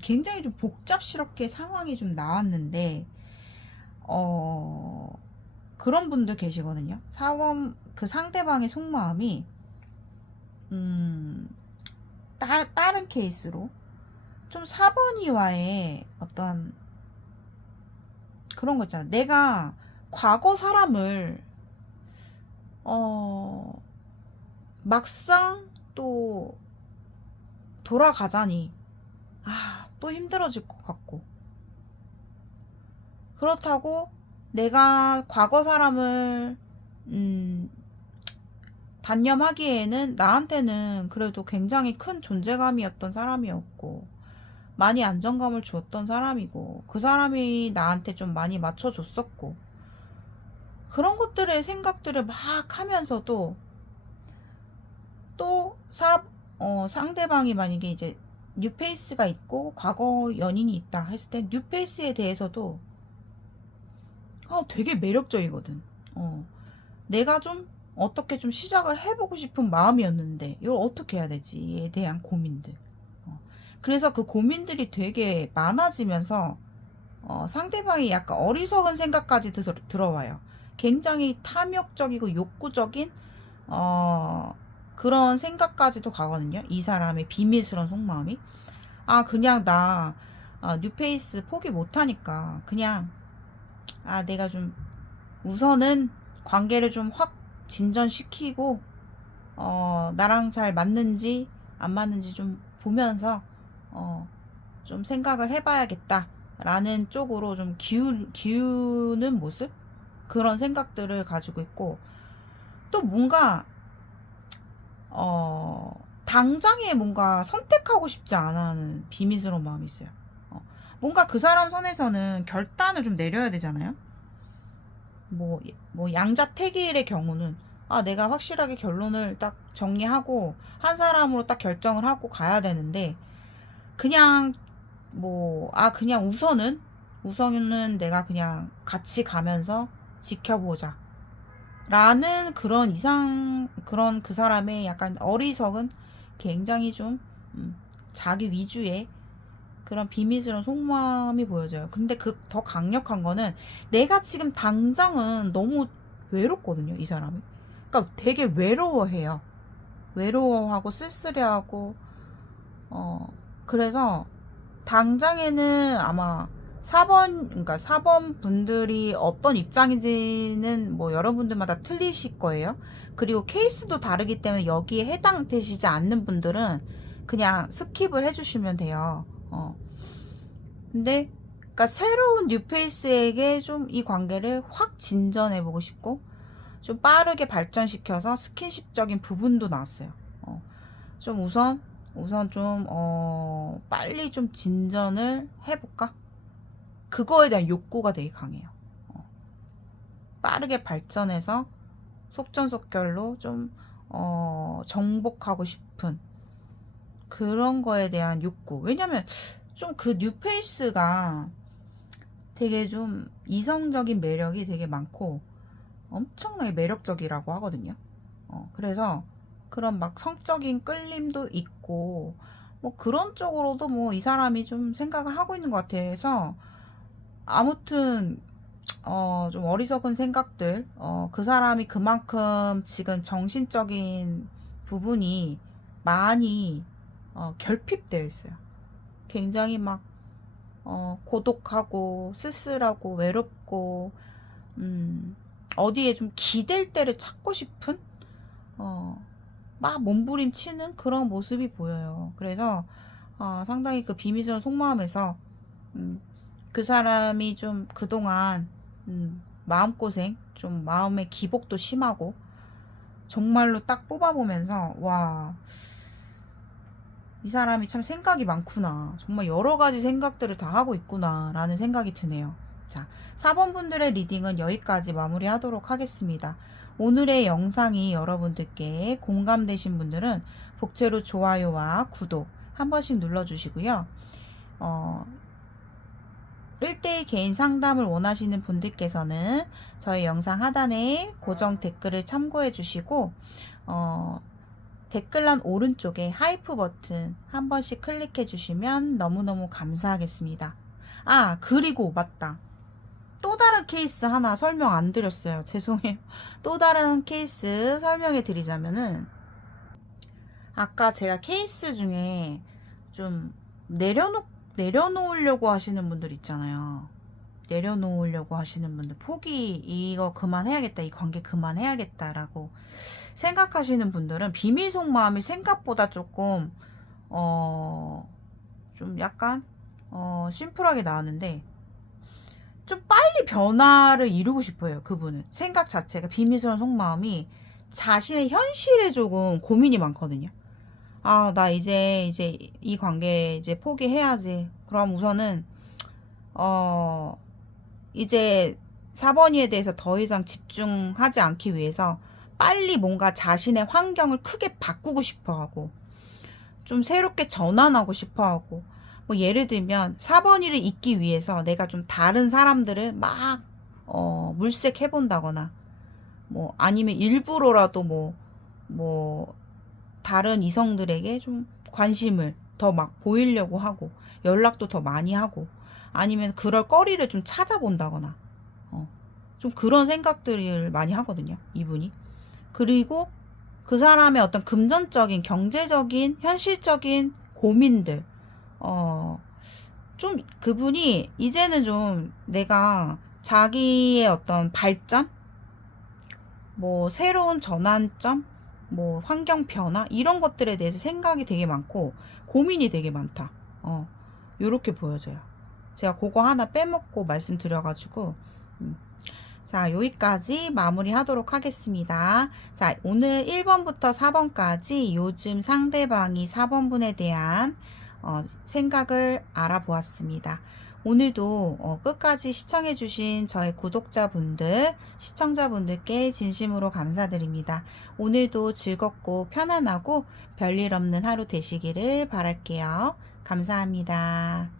굉장히 좀 복잡스럽게 상황이 좀 나왔는데, 그런 분들 계시거든요. 그 상대방의 속마음이, 다른 케이스로, 좀 4번이와의 어떤 그런 거 있잖아. 내가 과거 사람을 막상 또 돌아가자니 또 힘들어질 것 같고, 그렇다고 내가 과거 사람을 단념하기에는 나한테는 그래도 굉장히 큰 존재감이었던 사람이었고 많이 안정감을 주었던 사람이고 그 사람이 나한테 좀 많이 맞춰줬었고, 그런 것들의 생각들을 막 하면서도 또 상대방이 만약에 이제 뉴페이스가 있고 과거 연인이 있다 했을 때 뉴페이스에 대해서도 되게 매력적이거든. 내가 좀 어떻게 좀 시작을 해보고 싶은 마음이었는데 이걸 어떻게 해야 되지에 대한 고민들. 그래서 그 고민들이 되게 많아지면서 상대방이 약간 어리석은 생각까지 들어와요. 굉장히 탐욕적이고 욕구적인 그런 생각까지도 가거든요. 이 사람의 비밀스러운 속마음이. 아, 그냥 나 뉴페이스 포기 못하니까 그냥 내가 좀 우선은 관계를 좀 확 진전시키고 나랑 잘 맞는지 안 맞는지 좀 보면서 좀 생각을 해봐야겠다 라는 쪽으로 좀 기우는 모습, 그런 생각들을 가지고 있고, 또 뭔가 당장에 뭔가 선택하고 싶지 않아 하는 비밀스러운 마음이 있어요. 뭔가 그 사람 선에서는 결단을 좀 내려야 되잖아요. 뭐 양자택일의 경우는 내가 확실하게 결론을 딱 정리하고 한 사람으로 딱 결정을 하고 가야 되는데, 그냥 그냥 우선은 내가 그냥 같이 가면서 지켜보자 라는 그런 그 사람의 약간 어리석은, 굉장히 좀 자기 위주의 그런 비밀스러운 속마음이 보여져요. 근데 더 강력한 거는, 내가 지금 당장은 너무 외롭거든요, 이 사람이. 그러니까 되게 외로워해요. 외로워하고 쓸쓸해하고, 그래서 당장에는 아마 그러니까 4번 분들이 어떤 입장인지는 뭐 여러분들마다 틀리실 거예요. 그리고 케이스도 다르기 때문에 여기에 해당되시지 않는 분들은 그냥 스킵을 해주시면 돼요. 근데 그러니까 새로운 뉴페이스에게 좀 이 관계를 확 진전해보고 싶고, 좀 빠르게 발전시켜서 스킨십적인 부분도 나왔어요. 좀 우선 좀 빨리 좀 진전을 해볼까? 그거에 대한 욕구가 되게 강해요. 빠르게 발전해서 속전속결로 좀 정복하고 싶은 그런 거에 대한 욕구. 왜냐면 좀 그 뉴페이스가 되게 좀 이성적인 매력이 되게 많고 엄청나게 매력적이라고 하거든요. 그래서 그런 막 성적인 끌림도 있고 뭐 그런 쪽으로도 뭐 이 사람이 좀 생각을 하고 있는 것 같아서, 아무튼 좀 어리석은 생각들, 그 사람이 그만큼 지금 정신적인 부분이 많이 결핍되어 있어요. 굉장히 막 고독하고 쓸쓸하고 외롭고, 어디에 좀 기댈 때를 찾고 싶은 막 몸부림치는 그런 모습이 보여요. 그래서 상당히 그 비밀스러운 속마음에서 그 사람이 좀 그동안 마음고생, 좀 마음의 기복도 심하고, 정말로 딱 뽑아보면서 와, 이 사람이 참 생각이 많구나, 정말 여러 가지 생각들을 다 하고 있구나 라는 생각이 드네요. 자, 4번 분들의 리딩은 여기까지 마무리하도록 하겠습니다. 오늘의 영상이 여러분들께 공감되신 분들은 복제로 좋아요와 구독 한 번씩 눌러주시고요. 1대1 개인 상담을 원하시는 분들께서는 저희 영상 하단에 고정 댓글을 참고해 주시고, 댓글란 오른쪽에 하이프 버튼 한 번씩 클릭해 주시면 너무너무 감사하겠습니다. 그리고 맞다. 또 다른 케이스 하나 설명 안 드렸어요. 죄송해요. 또 다른 케이스 설명해 드리자면은, 아까 제가 케이스 중에 좀 내려놓으려고 하시는 분들 있잖아요. 내려놓으려고 하시는 분들, 이거 그만해야겠다, 이 관계 그만해야겠다라고 생각하시는 분들은 비밀 속마음이 생각보다 조금 좀 약간 심플하게 나왔는데, 좀 빨리 변화를 이루고 싶어요. 그분은 생각 자체가, 비밀스러운 속마음이 자신의 현실에 조금 고민이 많거든요. 나 이제 이 관계 이제 포기해야지. 그럼 우선은 이제 4번이에 대해서 더 이상 집중하지 않기 위해서 빨리 뭔가 자신의 환경을 크게 바꾸고 싶어 하고, 좀 새롭게 전환하고 싶어 하고, 뭐 예를 들면 4번이를 잊기 위해서 내가 좀 다른 사람들을 막 물색해 본다거나, 뭐 아니면 일부러라도 뭐 다른 이성들에게 좀 관심을 더 막 보이려고 하고, 연락도 더 많이 하고, 아니면 그럴 거리를 좀 찾아본다거나, 좀 그런 생각들을 많이 하거든요, 이분이. 그리고 그 사람의 어떤 금전적인, 경제적인, 현실적인 고민들, 좀 그분이 이제는 좀 내가 자기의 어떤 발전, 뭐 새로운 전환점, 뭐 환경 변화 이런 것들에 대해서 생각이 되게 많고 고민이 되게 많다. 요렇게 보여져요. 제가 그거 하나 빼먹고 말씀드려가지고 자, 여기까지 마무리 하도록 하겠습니다. 자, 오늘 1번부터 4번까지 요즘 상대방이 4번분에 대한 생각을 알아보았습니다. 오늘도 끝까지 시청해주신 저의 구독자분들, 시청자분들께 진심으로 감사드립니다. 오늘도 즐겁고 편안하고 별일 없는 하루 되시기를 바랄게요. 감사합니다.